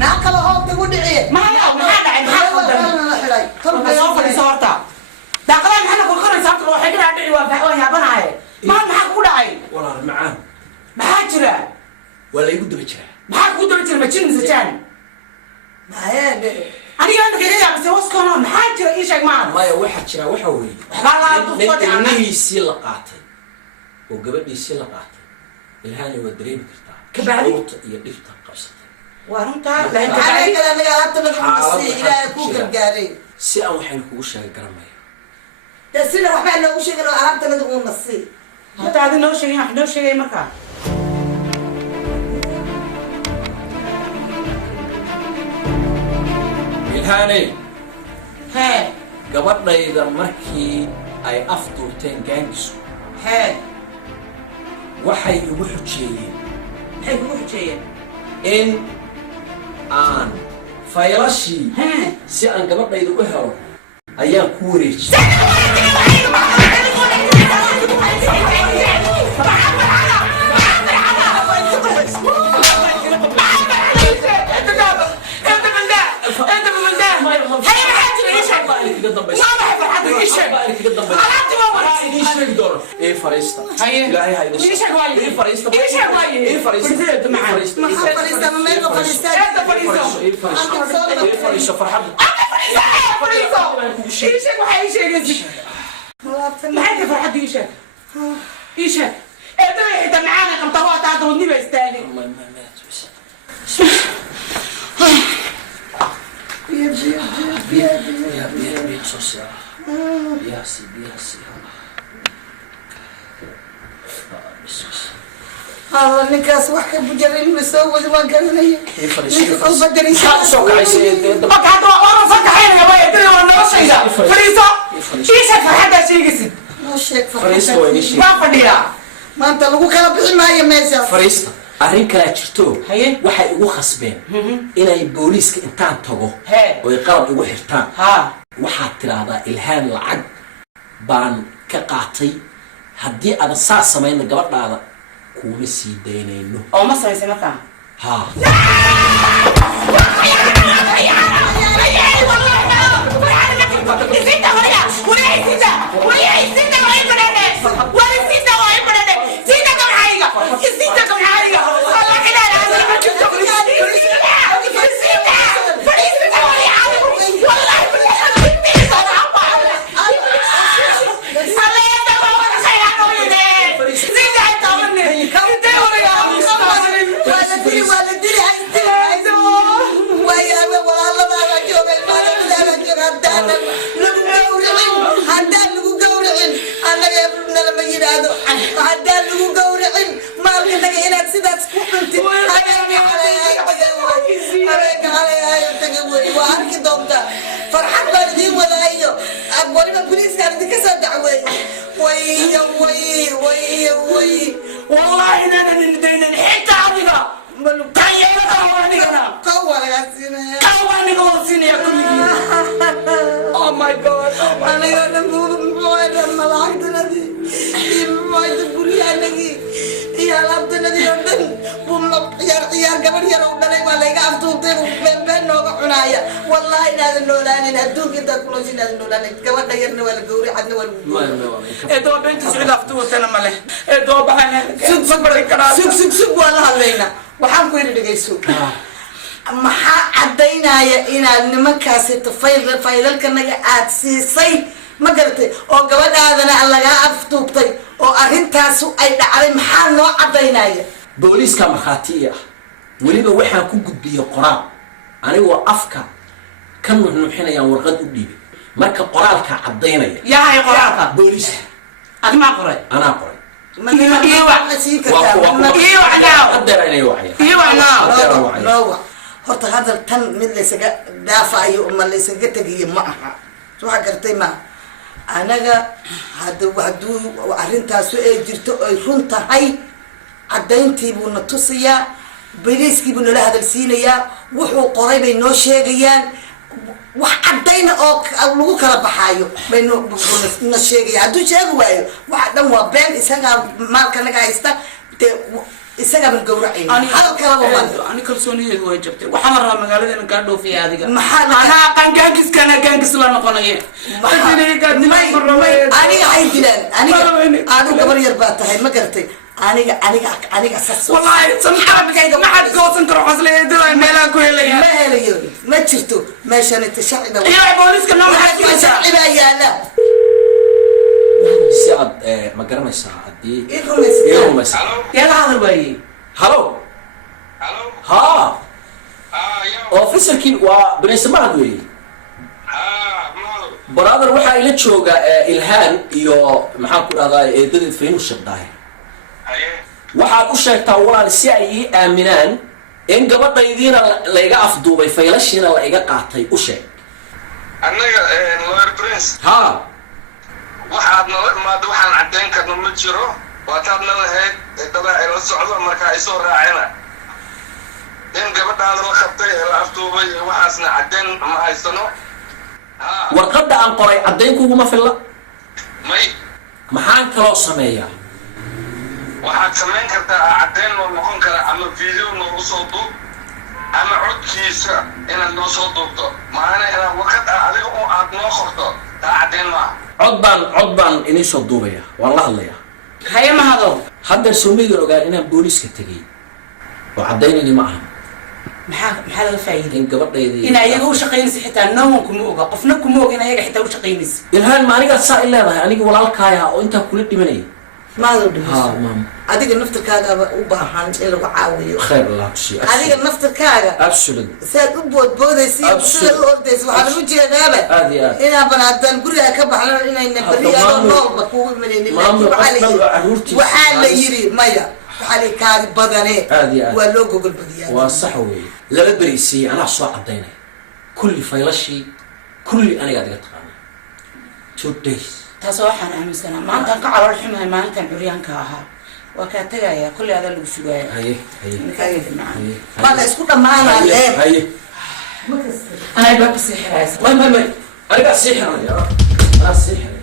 naaqabo hoobta ku dhiciye maxaa dhacay maxaa soo fadhiisa horta daaqada maxaa ku qoraysa horta waxay ka dhici waa yaabanahay maxaa ku dhacay walaal macaan maxaa jira wala igu daba jira maxaa ku daba jira ma jirin sajaan aniga anka iga yaabse waskana maxaa jira ii sheeg maan maya waxa jira waxa weeye waxba la duqoday ilmihiisii la qaatay oo gabadhiisii la qaatay ilhaani waa dareemi kartaa kabacdi iyo dhibta qabsatay waa runtaa si aan waxaynu kugu sheegi garamayo sida waxbaa loogu sheegay oo alaabtanada uu nasi hadda adi noo sheegay wax noo sheegay markaa ilhaaney hee gabadhayda markii ay afduurteen gaangisku hee waxay igu xujeeyeen maxay kugu xujeeyeen in aan faylashii si aan gabadhayda u helo ayaan ku wareejiyey ايه فريستا الهي هاي ايه فريستا ايه فريستا فريستا فرحان ايشك وحي ايشك maxay farxad iishak iishak eedada macaan qabtawaata hadda wadni ba istaagay ninkaas wax ka bujaray ma soo wadi waan garanaya ninka qalba darisa soo kacay marka hadda waa soo kaxaynaya bay eedada waa noloshayda fariiso iishak farxadda sheegaysid noo sheeg fariisto waa inii sheeg waa fadhiya maanta lagu kala bixi maayo meeshaas fariista arrin kalaa jirto waxay igu khasbeen inay booliiska intaan tago oy qalab igu xirtaan waxaad tidhaahdaa ilhaan lacag baan ka qaatay haddii aadan saa samayna gabadhaada kuma sii daynayno oo ma samaysay markaa والله انا ندينا حتى عضينا Oh my god. أنا يوم موعد الملاعب الذي موعد البريء الذي iyo alaabtanadii oo dhan buu ciyaar gabar yar oo dhalay waa layga afduubtay been nooga cunaaya wallahi inaadan noolaanin adduunka intaad ku nooshin inaadan noolaanin gabadha yarna waa la gowri cadna waa lagu doo beenta sicid afduubtana male doo sug waa la hadlaynaa waxaan ku yidhi dhegayso maxaa caddaynaya inaad nimankaasi faylalkanaga aad siisay ma garatay oo gabadhaadana lagaa afduubtay oo arrintaasu ay dhacday maxaa noo caddaynaya booliiska markhaati ah weliba waxaan ku gudbiyey qoraal anigoo afka ka nuuxnuuxinayaan warqad u dhiibay marka qoraalka caddaynaya yahay qoraalka booliiska adimaa qoray anaa qoray horta hadal tan mid laysaga dhaafayo ma laysaga tegiyo ma aha waxaa gartay ma anaga hadduu arrintaasu ay jirto ay run tahay caddayntii buu na tusayaa bariiskii buu nala hadalsiinayaa wuxuu qoray bay noo sheegayaan wax caddayna oo lagu kala baxaayo bay na sheegaya hadduu sheegi waayo waxa dhan waa been isagaa maalka naga haysta dee isagaa ban gawracayna hadal kalaba ani kalsoonideedu way jabtay waxaa la rabaa magaaladana kaa dhoofiya adiga anaa qaangaankiskana gaangis la noqonaya aniga hay dilaan aniga gabar yar baa tahay ma garatay aniga sas wallahi samxaadkayga ma xad goosan karo xasleedo meelaha ku helaya ma helayo ma jirto meeshan inta shacida iyo booliska noo maxay shacida yaala si aad ma garanaysaa haddii yala hadal waaye halo ha officerkii waa bariisamaad weeye brother waxaa ila jooga ilhaan iyo maxaan ku dhahdaa eedadeed faynu shaqdaay waxaad u sheegtaa walaal si ay ii aaminaan in gabadhaydiina layga afduubay faylashiina la iga qaatay u sheeg annaga lawyer prince ha waxaad nala imaado waxaan caddayn karno ma jiro waataad na lahayd dabaa ay la socdo marka ay soo raacena in gabadhaada la qabtay ee la afduubay waxaasna caddayn ma haysano warqadda aan qoray caddayn kuguma filla may maxaan kaloo sameeyaa waxaad samayn kartaa caddayn noo noqon kara ama video noogu soo duub ama codkiisa inaad noo soo duubto maana inaad warqad adiga oo aad noo qorto taa caddayn maaha cod baan inii soo duubaya waan la hadlayaa haye mahado haddeer soomaydan ogaan inaan booliiska tegay oo caddaynayni ma aha maxaa laga faa'iiday in gabadhayda in ayaga u shaqaynaysa xitaa no one kuma oga qofna kuma og in ayaga xitaa u shaqaynaysa ilhaan ma anigaa saa i leedahay aniga walaalkaaya oo intaa kula dhimanaya maado dhimayso adiga naftirkaaga u baahan in lagu caawiyo khayr allah kusiiyo adiga naftirkaaga absolutely saad u boodboodaysa sida u ordaysa waxaa lagu jeedaaba inaan banaadaan guriga ka baxno inayna bariyado noolba kugu imanaynin waxaa la yiri maya waxaa la kaadi badane waa loo gogol badiyaa waa sax weeye laba beriisiiye anaa soo caddaynaya kulli faylashii kulli anigaad iga taqaana 2 days taasoo waxaan aaminsanaa maantaan ka calool xumahay maalintan curyaanka ahaa waa kaa tagaya kulli adaa lagu sugaaya baa la isku dhammaanaaye anay baa kasii xiraysa may anigaa sii xiraya anaa sii xiraya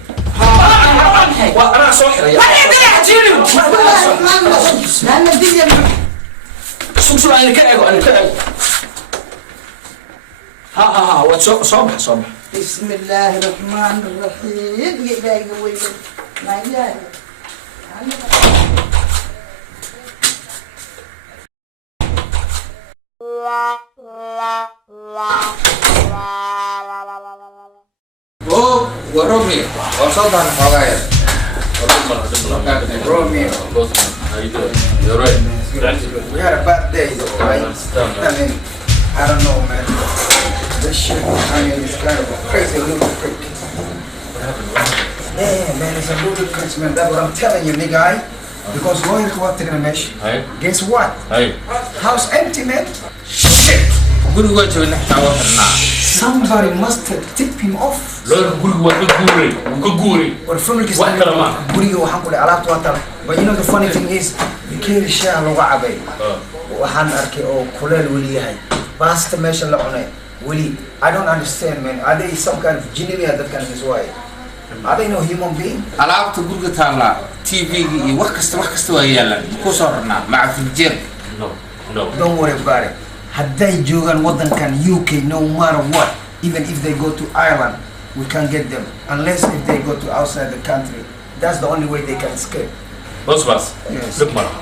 أنا صاحي يا شو أنا كأجو ها صبح بسم الله الرحمن الرحيم يا قوي ما يا ورومي وصلنا الحوايا Romeo. How you doing? You alright? We had a bad day though, right? I mean, I don't know, man. This shit, I mean, it's kind of a crazy little prick. Yeah, man, it's a ludicrous, man. That's what I'm telling you, nigga. Because going to what they're gonna mesh. Guess what? House empty, man. Shit! Somebody must have tipped him off. Or from the but you know the funny thing is, the kid is share logo abay. Waxaan arkay oo kuleel wali yahay. Basta meesha la cunay. Wali, I don't understand, man. Are they some kind of engineer that kind of way? Are they no human being? alaabta guriga taala TV iyo wax kasta waa yaalan ku soo rarnaa maca filjeer Don't worry about it. Hadday joogaan wadankan UK, no matter what, even if they go to Ireland, we can't get them unless if they go to outside the country. That's the only way they can escape. Boss, look mara.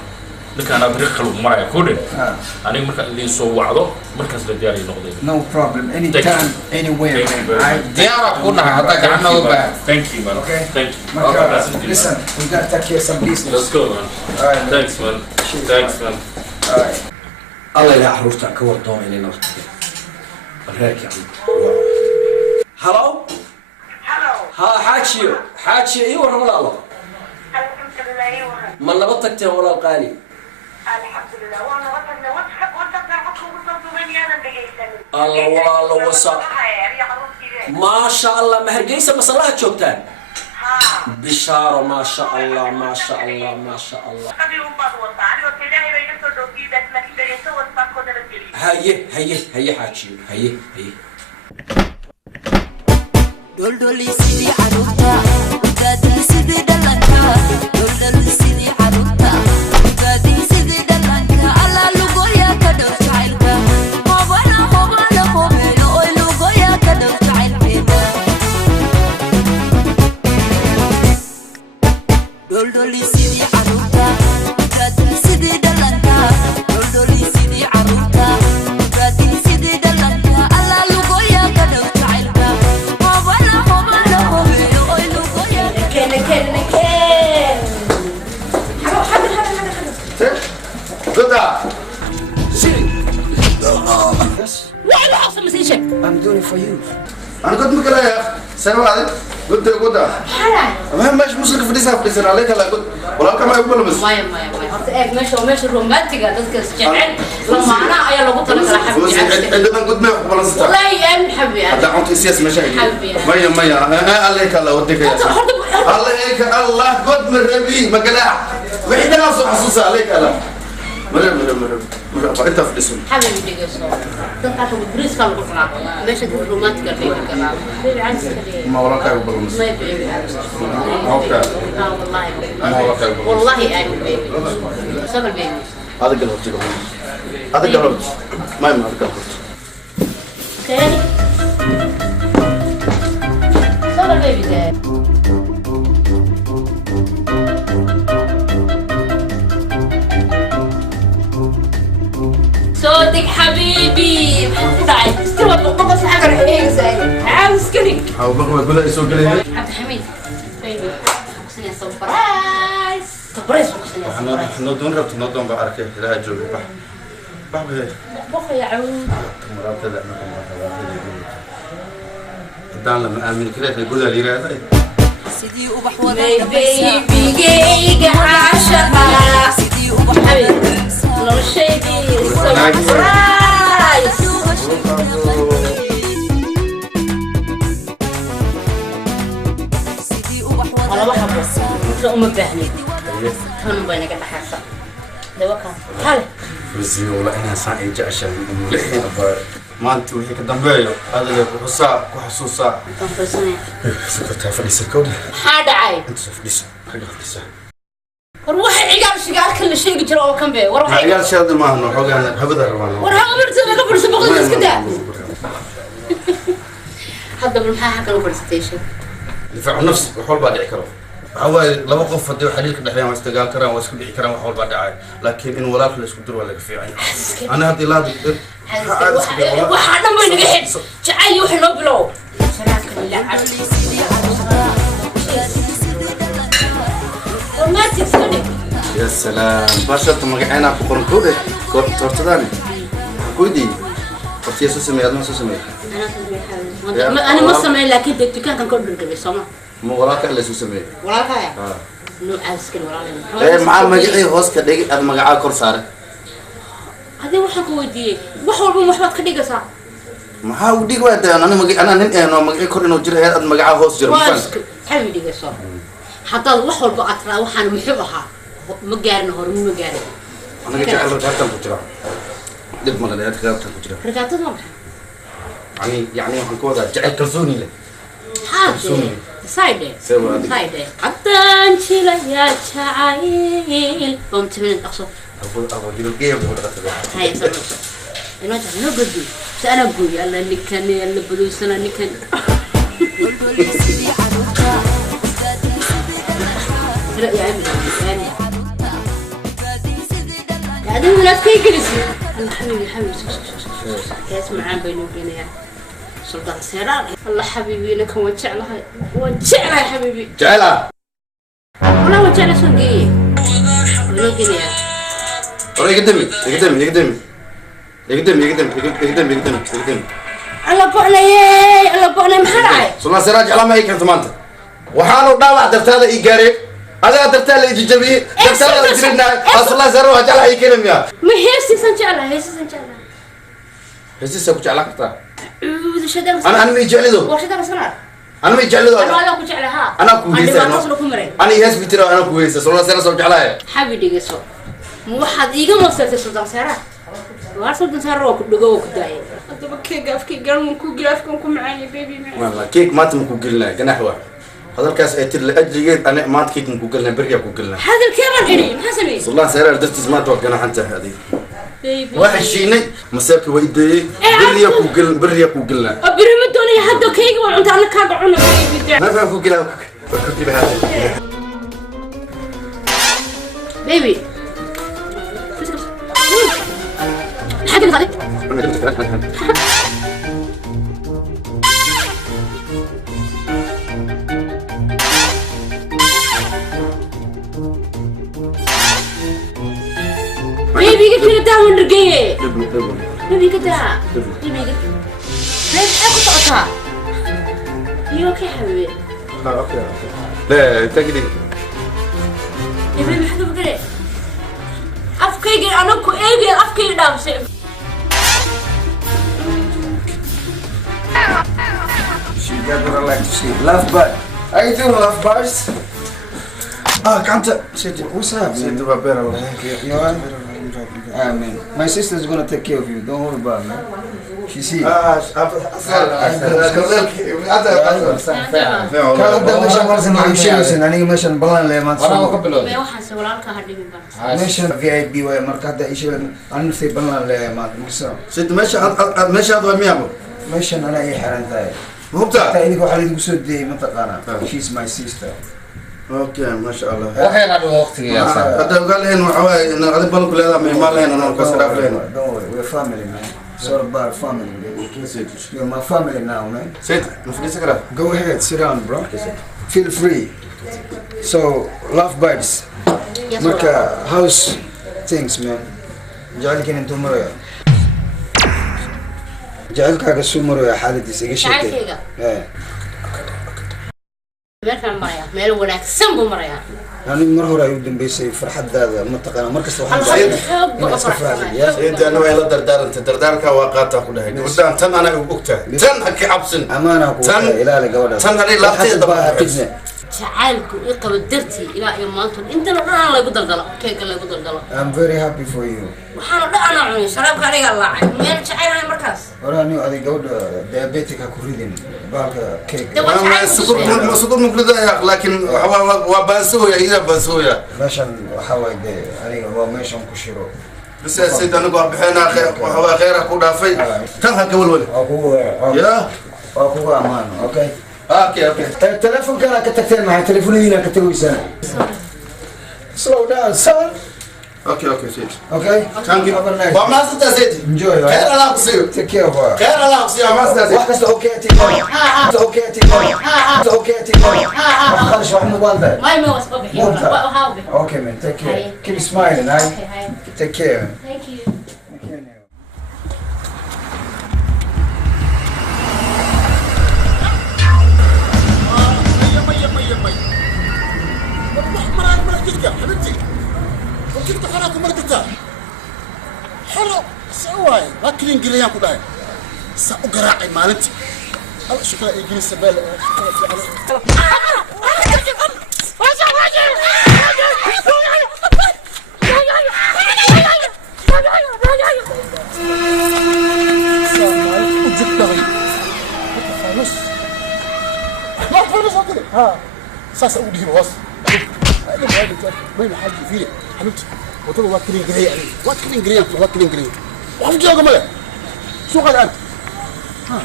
Ninkaan aad riiq kale maraya ku dhin. Aniga marka idin soo wacdo markaas la diyaar noqday. No problem. Anytime, anywhere. Diyaar ku nahay hadda gacno u baahan. Thank you man. Okay. Thank you. Listen, we got to take care of some business. Let's go man. Alright. Thanks man. Thanks man. Alright. الله لا حروفتك كور دوم إلى نوقت الهيك يعني هلو ها حاجي أيوة ولا الله الحمد لله أيوة ما نبطك تي ولا قالي الحمد لله وانا وصلنا وصلنا عقب وصلت من يانا بجيسني الله والله وصل ما شاء الله مهرجيسة ما صلاها تشوفتان بشارة ما شاء الله ما شاء الله ما شاء الله هيا حاجي دولدولي سيدي عروتا وقادي سيدي دلنكا دولدولي سيدي عروتا وقادي سيدي دلنكا على لغويا كدو تعيلبا مبانا مبيلو لغويا كدو تعيلبا دولدولي سيدي عروتا وقادي سيدي دلنكا دولدولي سيدي عروتا وقادي سيدي دلنكا على لغويا كدو تعيلبا I'm doing it for you. أنا كنت مكلا يا أخ سنة واحدة قلت المهم ماشي مسلك في ديسها في سنة عليك لا قلت ولا كم يقبل بس ما ماشي الرومانتيكا دتك جعل لما أنا أيا لو قلت لك حبيبي عندما قلت ما يقبل نص والله يا حبيبي هذا عمت سياس مشاكل حبيبي مية عليك الله وديك يا الله هيك الله قد من ربي مقلع وحدة ناس حسوسة عليك الله مرة انت في الاسم حبيبي دقيقة صور تنقاط بالبريس كان بقرا ماشي الرومانتيكا اللي كلام بيبي عن سكري ما وراك يقبل نص ما يبي اوكي والله ما وراك يقبل والله اي بيبي صبر بيبي هذا قلبت هذا قلبت ما يمنع هذا قلبت ثاني صبر بيبي ده صوتك حبيبي تعال استوى بالقبص حقر عليه زي عاوز كلك او بقى اقول لك سوق لي عبد الحميد بيبي خصني سربرايز سربرايز احنا دون ربط نضم بعركه لا جوج بح بخ يعود مرات لا دان لما امن كده يقول لي هذا سيدي وبحور بيبي جيجا عاشقة سيدي وبحور لو شيدي سربرايز أنا ما أحبه مثل أم بهني كانوا بينك الحاسة دوكا هلا فزي والله أنا ساعي جاشا لحين ما أنت وهي كدنبايو هذا اللي بحصا كحسوسا تنفسني سكرتها فريسة كودي هذا عيب أنت فريسة حاجة فريسة روح عيال شقال كل شيء جرى وكم بيه وروح عيال شاد ما هنو حوجا هبدا روان وروح برت لك برت بقول لك كده هذا من حاجة كانوا برستيشن دفاع نفسي وحول بعد عكرة حوالي لو وقف فدي حديث كده حيوان استقال كرام واسكت عكرة وحول بعد عاي لكن إن ولا في الاسكت ولا في عين أنا هذه لا تقدر وحنا ما نجحت تعالي وحنا بلو وما تستني يا سلام ما شرط مقعنا بقرن كوده تورتداني كودي قرتي سوسمي هذا ما سوسمي أنا ما سمعت لكن الدكان كان كل بالقبل سما مو وراك إلا سوسمي وراك يا نوع عسكري وراك إيه مع مقعي هوس كدقي هذا مقعا كورسار هذا وحنا كودي وحول بمحبط كدقة صار ما هو ديك واحد أنا مقعي أنا نن أنا مقعي كور إنه جرى هذا مقعا هوس جرى حبيبي دقة صار حتى وحول بقطرة وحنا محبها مقارن هرمي مقارن أنا جاي على ركعتين كجرا دب ما لقيت ركعتين كجرا ركعتين ما يعني هنكودا جاي كرسوني له حاجة سايدة سوى سايدة عطان شيلة يا شعيل قمت من الأقصى أبو جيل الجيم هاي صار أنا أنا بدي أنا أقول يلا اللي كان يلا بدو سنة اللي كان لا يا عمي يا عمي لا تكيكرسي الله حبيبي حبيبي اسمع عن بيني وبيني سلطان سيران الله حبيبي لك وجع لها وجع لها يا حبيبي جعلها ولا وجع لها سنقية ولا قنية ولا يقدمي يقدمي يقدمي يقدمي يقدمي يقدمي يقدمي يقدمي الله بقنا ياي الله بقنا محرعي سلطان سيران جعلها ما يكرت مانتا وحانو داوع درت هذا إيجاري هذا درت هذا يجيبي درت هذا يجرينا سلطان سيران جعلها يكرم يا ما هيسي سنجعلها هيسي سنجعلها هسي سوي جعلها كتا أنا أنا ما يجعل ذو وش هذا مسنا أنا ما يجعل ذو أنا أقول جعلها أنا كويس أنا أنا ياس بترى أنا كويس سلطان سيران سوي جعلها حبيبي دقيسو مو واحد يجي مصر سلطان سيران وارسل سيران روك دقوق داي أنت بكي قافكي قال منكو قافكم معايا بيبي معي والله كيك ما تمكو قلنا جناح واحد هذا الكاس أتر لأجل أنا ما تكيك مكو قلنا بريا كو قلنا هذا الكيران إني ما سمي سلطان سيران دست ما توقعنا أنت هذه بيبي واحد شيني مساك ويدي بريا كو قلنا أبرم الدنيا هذا كيك وأنت على كاك عنا بيبي ما فاهم كو قلنا كو قلنا هذا بيبي حد يطلع بيبي قلت لي داون رقيه بيبي كده بيبي قلت ليش اكو صوتها يو اوكي حبيبي اوكي لا تقدر يا بيبي حدو بقري افكي انا كو ايدي افكي داو شيء She got like to see love bud. How you doing, love buds? Kanta. What's up, man? You alright? Man. My sister's gonna take care of you. Don't worry about it, man. She's here. أنا ماشان بلان ليه ما تصور. ما واحد سوى لك هردي من ماشان VIP ويا مركز إيش أنا نفسي بلان ليه ما تصور. ست ماشي هذا ميامو. ماشان أنا أي حرام تاعي. مبتع. تاعي دي وحالي بسودي منطقة She's my sister. اوكي ما شاء الله. وحين هذا وقتك يا صاحبي. هذا قال لي انه حواي انه غادي بالك لا ما لنا انا كسر لنا. Don't worry, we're family, man. It's all about family. You're my family now, man. Sit. نفدي سكرة. Go ahead, sit down, bro. Feel free. So, love bites. Marka, how's things, man? جعلك أنت مرة. جعلك هذا سو مرة حالتي سيجي مالكم مريا مال وناك سنبو مريا أنا مرة يودن بيسي فرحة هذا منطقة مركز واحد سيد أنا ويلا دردار أنت دردارك واقعتها كلها قدام تن أنا أوكتها تن هكي عبسن أمانة تن إلى لقوله تن هذه لا تقدر تعالكم إقبل درتي إلى يوم أنتم أنت لا الله يقدر قلا كيك الله يقدر قلا I'm very happy for you. وحنا لا أنا عوني شراب كاري الله مين تعال هاي مركز وراني هذه جودة diabetic كوريدين بالك كيك. ما سكر مقلدة يا لكن هو بنسوية إذا بنسوية. ماشان حواي ده أنا هو ماشان كشيرو. بس يا سيد أنا قاعد بحنا خير وهو خير أكون دافي كم هكول ولي. يا. أكو أمان أوكي. اوكي التليفون كان كتكتين معي تليفوني هنا كتقول سنة. Slow down, son. اوكي سيد. اوكي. Thank you. ما ستة سيد. Enjoy. خير الله بصير. Take care of her. خير الله بصير ما ستة سيد. واحد بس اوكي تيجي. خلص واحد موبايل ده. ما يموت بابي. وهاوبي. Okay man, take care. Keep smiling, right? Take care. Thank you. كنت خلاكم مرقتا حلو سواي لكن قليان كداي سأقرأ مالتي هلا شكرا يجيني سبال ما تفرس كده ها ساس اقول دي بس وين حاجه فيه حبيبتي قلت له واكلين جري واكلين جري واكلين جري وقف جوا جماعه سوق الان ها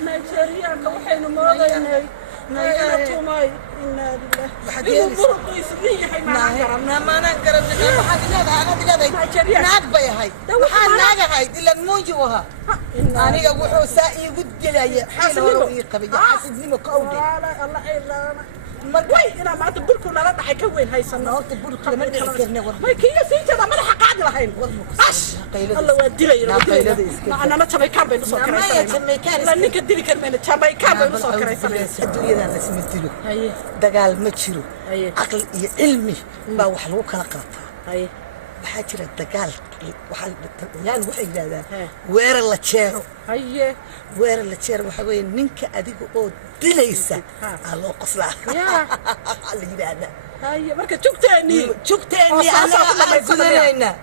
نيجيريا وحين موضينا نيجيريا توماي إنا لله ما نقدر ناق بيهاي وحال ناقهاي إلا نموجوها أنا أقول سائي قد لي حين وروي قبل حاسدني مكودي وي أنا ما تقول كل لا تحكي كوين هاي سنة تقول كل ما تذكرني ما كي في كذا ما راح قاعد لهين أش الله ودي لي أنا ما تبي كام بينو سكر لأني كدي لي كلمة تبي كام بينو سكر الدنيا أنا سمعت له دجال متشرو عقل علمي ما وحلو كلا قطع waxaa jira dagaal yani waxay yidhahdaan weerar la jeero weerar la jeero waxaa weeye ninka adiga oo dilaysa aa loo qoslaa la yidhaahdaa marka jugteennii anaga aan gudanaynaa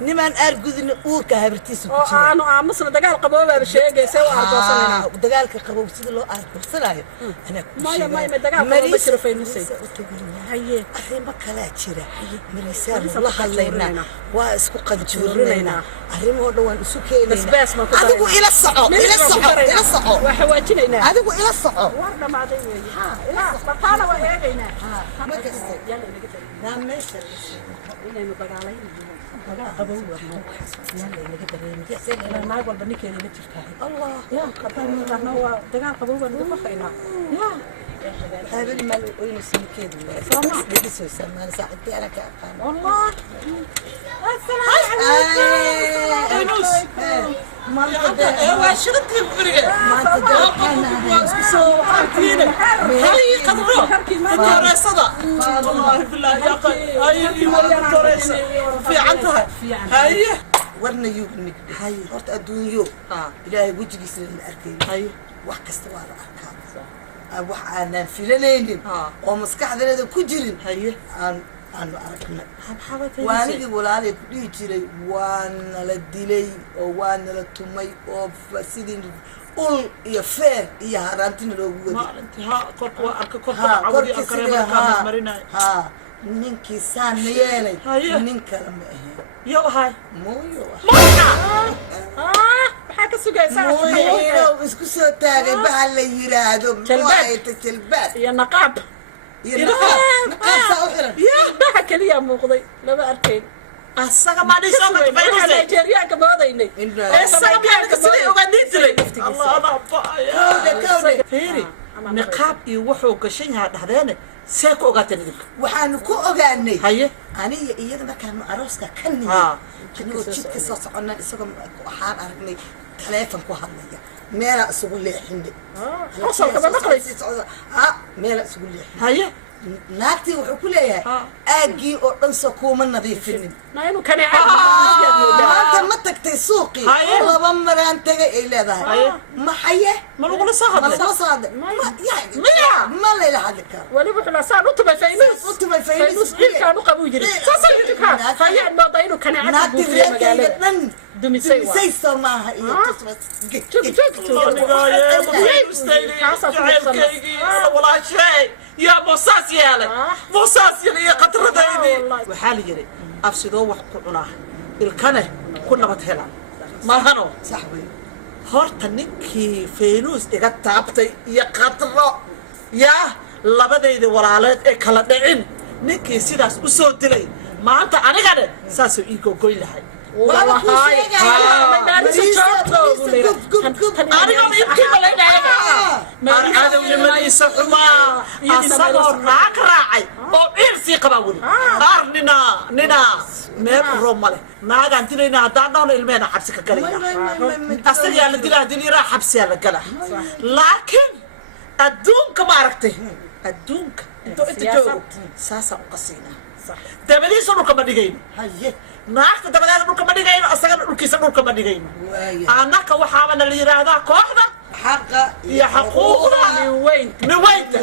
nimaan aar gudin uurka habartiisa ku jira aanu aamusna dagaal qaboobaaba sheegaysa waa argoosanayna dagaalka qaboob sida loo argoosanaayo anaa ku maya maya dagaal qaboob ma jiro faynusay arrimo kalaa jira mariisaan la hadlaynaa waa isku qanjuurinaynaa arrimo dhan waan isu keenaynaa adigu ila soco ila soco waa xawaajinaynaa adigu ila soco war dhamaaday weeye bataana waa eegaynaa ma kasta yalla inaga naa meesha inaynu dagaalayno dagaal qaboob yalla inaga dareemay sida naag walba ninkeeda la jirtaa allah ya qadaan waa dagaal qaboob aan ugu faynaa ya هذا المال وينسي كده فما بيسوي سمان ساعتي أنا كأقان والله السلام ما تقدر واشرتي بفرقة ما تقدر هاي قدروا انت صدى والله بالله يا اخي هاي ولا في عنتها هاي ورنا يوبنك هاي هرت الدنيا إلهي وجهي سن الأركين هاي وحكست وارا أركان wax aanan filanaynin oo maskaxdeeda ku jirin aanu aragnay waanigii walaalay ku dhihi jiray waa nala dilay oo waa nala tumay oo sidii ul iyo feer iyo haraantina loogu waday ninkii saan ma yeelay nin kale ma ahayn yo ahay mooyo maxaa ka sugaysaa mooyo isku soo taagay bahal la yiraahdo muayta jalbaad iyo naqaab iyo naqaab saa u xiran baha kaliya muuqday lama arkayn asaga ma dhiso ma bayna Nigeria ka baadaynay asaga ma ka sidii uga dhintay Allah Allah baaya fiiri naqaab iyo wuxuu gashan yahay dhaxdeena see ku ogaatay idinka waxaanu ku ogaanay haye aniga iyada markaanu arooska ka nimid anigoo jidka soo soconnaa isagoo waxaan aragnay taleefon ku hadlaya meelaa isugu leexinay meelaa isugu leexinay haye naagtii wuxuu ku leeyahay aaggii oo dhan soo kuuma nadiifinin maanta ma tagtay suuqii laba maraan tagay ay leedahay maxaye ma lagula soo hadlay ma layla hadli karo waliba wuxuu saan u tumay faynus wiilkaan u qabu yiri saasay yidhi hayaan mooda inuu kaneecada buufiyo magaalada dhan dumisay soo maaha iyo يا بوساس يالك بوساس يلي قطرة دايدي وحالي يلي أفسدوا وحقنا الكنة كنا بتهلا ما هنو صاحبي هرت نكي فينوس إذا تعبتي يا قطرة يا لبدي ورالات إكلا دعين نكي سيداس وصوت لي ما أنت أنا قاعد ساسو إيكو كوي لهاي والله هاي أنا ما يمكن ولا ما هذا ولا يسحما أصلا راك راعي أو إرسي قبول ننا ما رومله ما قاعد تلينا دانا ولا المنا حبسك كلينا أصلا يا لدينا دينا حبس يا لقلا لكن الدونك ما عرفته الدونك أنت جو ساسا قصينا دبلي سنو كمان دقيقة هاي naagta dabadeeda dhulka ma dhigayno asagana dhulkiisa dhulka ma dhigayno annaka waxaabana la yidhaahdaa kooxda xaqa iyo xaquuqda miweynta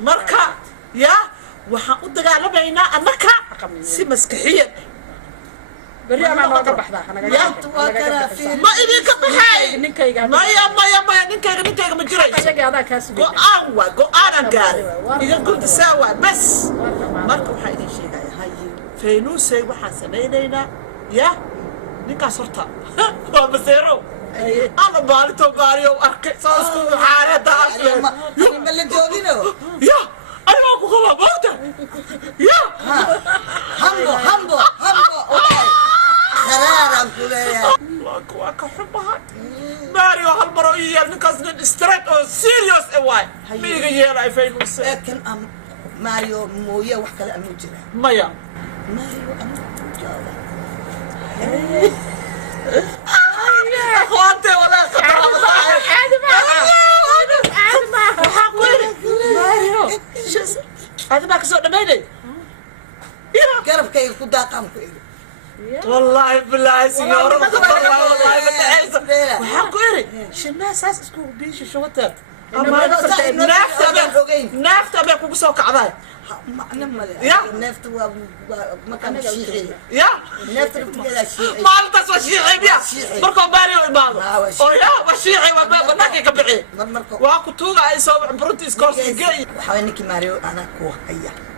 marka ya waxaan u dagaalamaynaa annaka si maskaxiyan بري أنا نوقف بحذا يا توكل في ما إذا كبحي نكيجا ما نكيجا مجري شجع هذا كاس go on قال إذا كنت سوا بس مركب حيدي شيء هاي فينوسي وحنا سمينا يا نكا صرتا وبصيروا أنا بالتو باريو أركي صوص حارة داس يوم اللي جوجينه يا أنا ما أقول بوتا يا همبو خرارة كلها واك حبها ماريو هالمروية نكاس ستريت أو سيريوس أواي ميجا يلا فينوسي لكن ماريو موية وحكى له مجرى مايا ماريو أخواتي ولا ماريو هذا ما كسر دميني قرب كي يكون داقم كيلو والله بالله سيارة والله بتعيسى وحقولي شنو أساس اسكو بيش شوتر أما نافت أبي أكون سوق عضاي يا نفط ما كان شيعي يا نفط بتقول شيعي ما أنت شيعي بيا مركب باري وبعض أو يا وشيعي وبناكي كبعي وأكو توقع يسوي برونتيس كورس جاي حوالينك ماريو أنا كوهية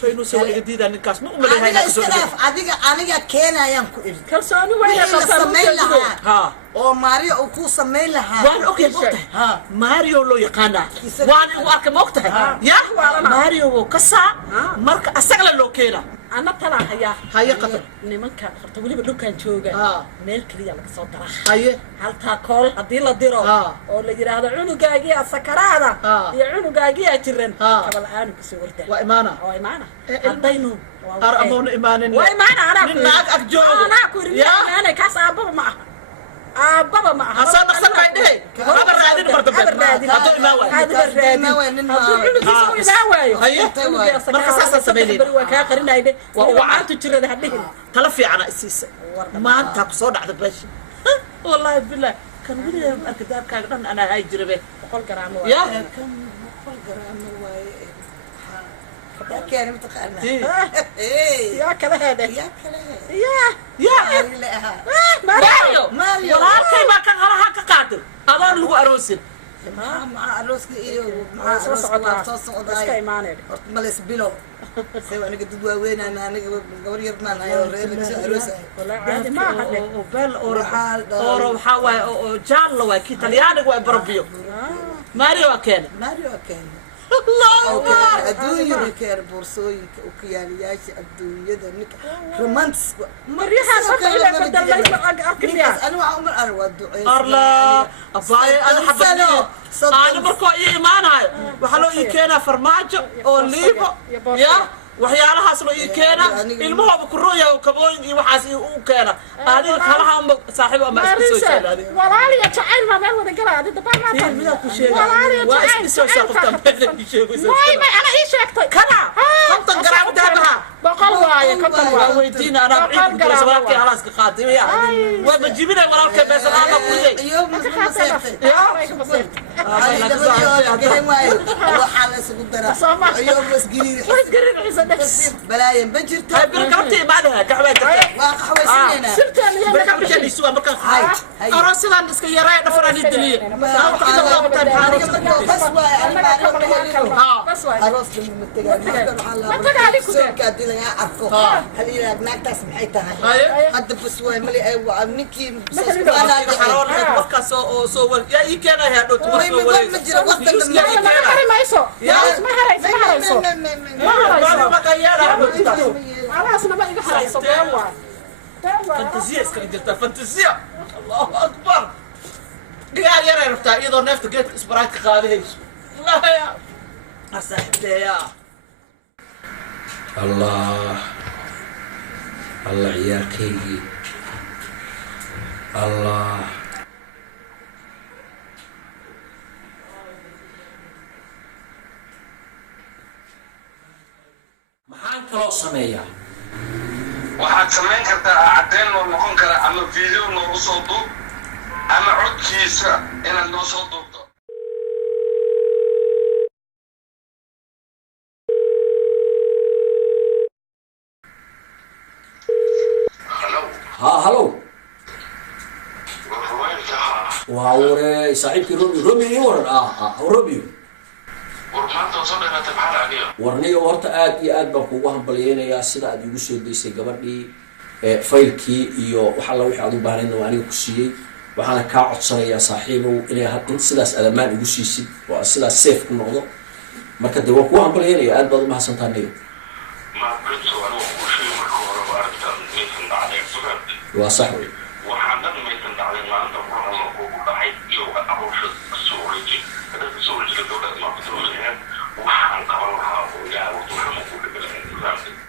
فينو سوى جديدة النكاس مو ملي هاي نكاس أنا كينا ينكو كرساني وين سمين لها ها أو ماريو أو كو سمين لها وأنا أوكي مقطع ماريو لو يقانا وأنا وأرك مقطع يا ماريو وكسا مرك أسأل لو كينا أنا طلع هيا قطر نمن كان خرط ولي بدو كان جوجا ميل كليا لك صوت راح هيا هل تاكل هدي لا ديرو أو اللي جرى هذا عنو جاجي السكرانة يا عنو جاجي أجرن قبل الآن كسورته وإيمانة البينو أرأمون إيمانين وإيمانة أنا من معك أكجو أنا كوري أنا كاس أبوه معه بابا ما حسن نقصد بعدين هذا الرادين برضه هذا ماوي هذا الرادين هيا مركز أساس سبيلين وكا قرنا يدي وعاد تجرد هديه تلفي على السيس ما أنت قصود على باش والله بالله كان ولي الكتاب كان أنا هاي جربه قول جرام يا كم قول جرام يا كريم تقالنا يا كذا هذا يا كذا يا ماريو والله ما كان غلها كقاتل هذا اللي هو أروسين مع أروسك مع أروسك بس كإيمانه ملس بلو سوى أنا قد وين أنا قوري يرنا أنا يا أروسك هذا ما حد وبل أورو حوا جال لو كي تلياني وبربيو ماريو كان الله الدنيا كير بورسوي وكيالياش الدنيا ده نك رومانس مريحة صفحة بدل ما يبقى أركبيا أنا عمر أروى الدعاء أرلا أباي أنا حبيت أنا بركو إيمان هاي وحلو يكينا فرماجو أو ليفو يا وحيالها سلو يكينا المهم كرويا وكبوين وحاسي وكينا هذه كلها صاحب أما اسمه سوشيال هذه ولا لي تعال ما بين وده قال هذا دبر ما تعال ولا لي تعال سوشيال ما أنا إيش أكتر كنا كنت قرأت دابها بقول وايا كنت ويدينا أنا بعيد بس وراك يا خلاص قاعد يا وبجيبنا وراك بس أنا كل يوم ما سافرت أنا دبر وحالة سكوترة يوم بس قليل بلاين بنجرت هاي بركبتي بعدها قهوة قهوة سنينة سبت أنا بركبتي اللي سوى مكان أرسل عن نسكي يراي نفراني الدليل بس واي أرسل متجا عليك سوكا دي لها أركو هذه لك ناس محيتها قد بس واي ملي أيوة نكى أنا حرون مركز سو يا يكنا هادو ما يقول مجرى وقت ما يسو ما كيانا خلاص أنا بقى يحرص فانتزيا اسكندرتا فانتزيا الله أكبر قال يا رفتا إذا نفت قلت إسبرايت خالي لا يا أصحتي يا الله الله عيالكي الله maxaan kaloo sameeyaa waxaad samayn kartaa caddeyn noo noqon kara ama video noogu soo duub ama codkiisa inaad noo soo duubto Hello. ها هلو وهوري صاحبك روبي يورن روبي warniga horta aad iyo aad baan kugu hambaliyeynayaa sida aad igu soo deysay gabadhii faylkii iyo wax alla wixii aad u baahnayd oo aniga ku siiyey waxaana kaa codsanayaa saaxiibow inay in sidaas adamaan igu siisid oo sidaas safe ku noqdo marka dee waan kugu hambaliyeynayaa aad baad u mahadsantaa niyo waa sax wey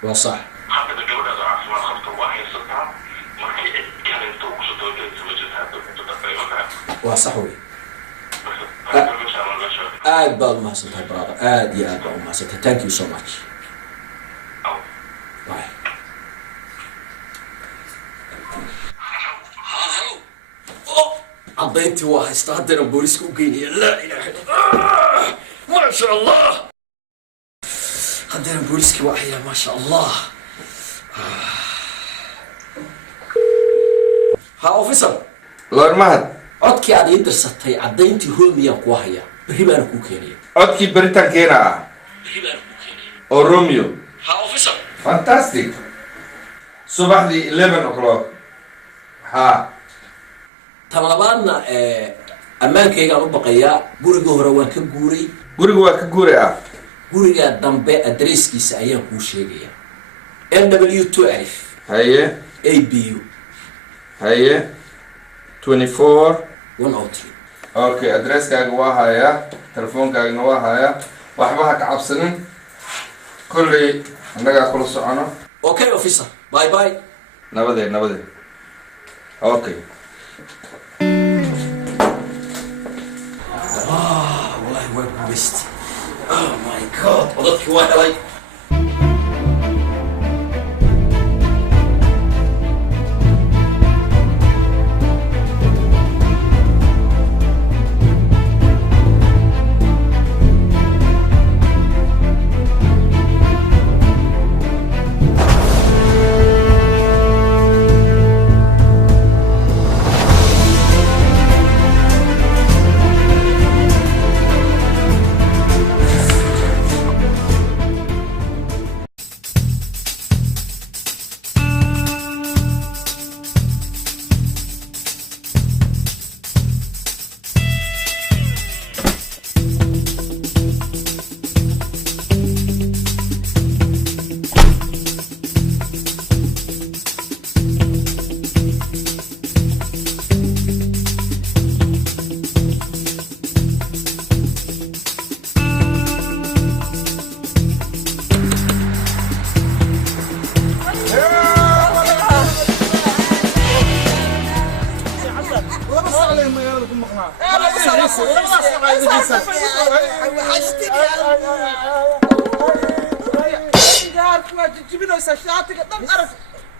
waa sax waa sax wey aad baad u mahadsantahay brother aad iyo aad baad u mahadsantahay thank you so much bye عضيتي واحد استهدنا بوليس كوكيني لا اله الا الله ما شاء الله هدينا بوليس واحد ما شاء الله ها اوفيسر لور مهد عدكي عاد يدرستي عدينتي هوميا كوهيا بريبان كوكيني عدكي بريتان كينا بريبان كوكيني او روميو ها اوفيسر فانتاستيك صباح دي 11 o'clock ها talabaadna ammaankaygaan u baqayaa guriga hore waan ka guuray guriga waa ka guuray guriga dambe adresskiisa ayaan kuu sheegaya NW2 haye ABU haye 24 103 okay adresskaaga waa haya telefoonkaagana waa haya waxba ha ka cabsanin kolley annagaa kula socono okay officer bye bye nabadeed okay والله وين بست oh my god وضعك واحد علي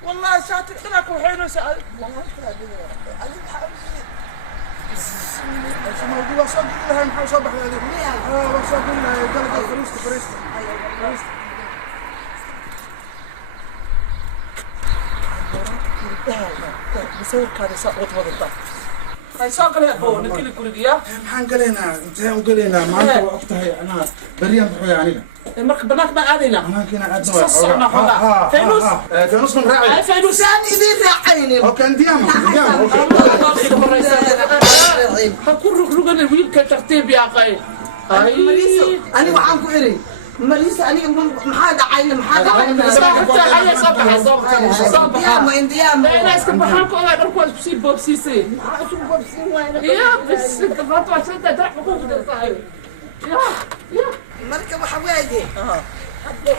والله شاطر لك وحين وسأل والله موجودة صدق لها محاول صبح هذه صدق لها درجة فريست بسوي كذا سقط وضع هاي ساق لها فوق نكل كوريا maxaan galeynaa intee u galeynaa maanta waa ogtahay anaa beriyaan baxoy aniga marka banaanka ma aadayna banaankiina فانوس من راعي فانوس إذا راعيني اوكي دياما هكون رغلغنا ويل كترتيب يا اخي أنا وعانكو إري ماليسا أنا محاد عين محاد عين دياما إن دياما أنا أسكت بحالك والله بركوز بسي بوبسيسي يا بس كفرت عشان تدرع حقوق صاحبي يا مركب حواجي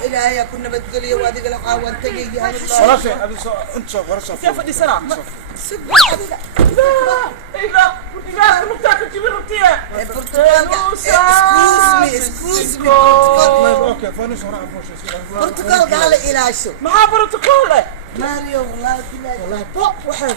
إلهي كنا بتقولي وادي قال قاوة تجي جهان الله خلاص انت غرسة كيف دي سنة لا متاكد كبير رتيه excuse me اوكي فانوس وراء برتقال قال إلى شو ما برتقال ماريو والله والله واحد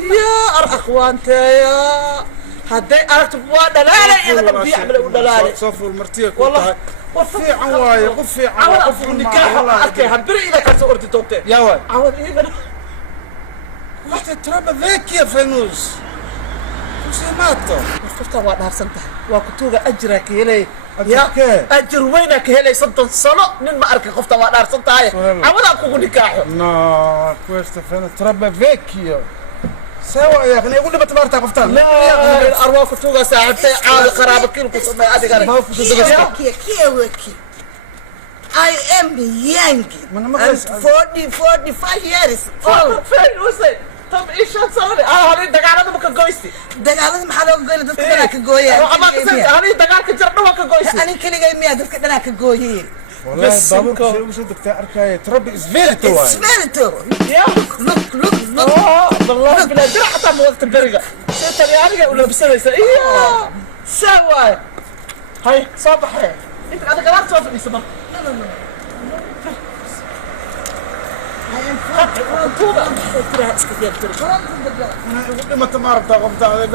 يا أخوانتي يا هدي أردت بوانا لا إذا بدي أعمل ولا لا صفر مرتيك والله قفي عواي قفي عواي قفي النكاح أوكي هبري إذا كنت أردت توتي يا واي عوض إيه Questa è troppo vecchia, Fenus. Tu sei matto. Questa waa dhaarsantahay. Waa kutuuga ajirka helay. Ya, ajir weyna ka helay 60 sano nin ma arkay qofta waa dhaarsantahay. Awada kugu nikaaxo. No, questa è troppo vecchio. سوا يا اخي يقول لي بتمرت قفتان لا الارواح كتوغا ساعتين عاد قرابه كيلو كسمي ادي قال Kieweki. I am young. I'm 45 years old. فين وصل طب ايش هتصوري هذه دقالة ما كجويستي دقالة ما حلو قول دتك دنا كجويه ما قصدت هذه دقالة كجرنا ما كجويستي أنا كل جاي مية دتك دنا كجويه والله بابوك شيء وش بدك تعرفه تربي سفيرتو سفيرتو يا look والله بلا درع حتى ما وقت البرقة سيت يعني ولا بسوي إيه سوى هاي صباح أنت أنا قررت توافق يسمع ما تمارت قفتان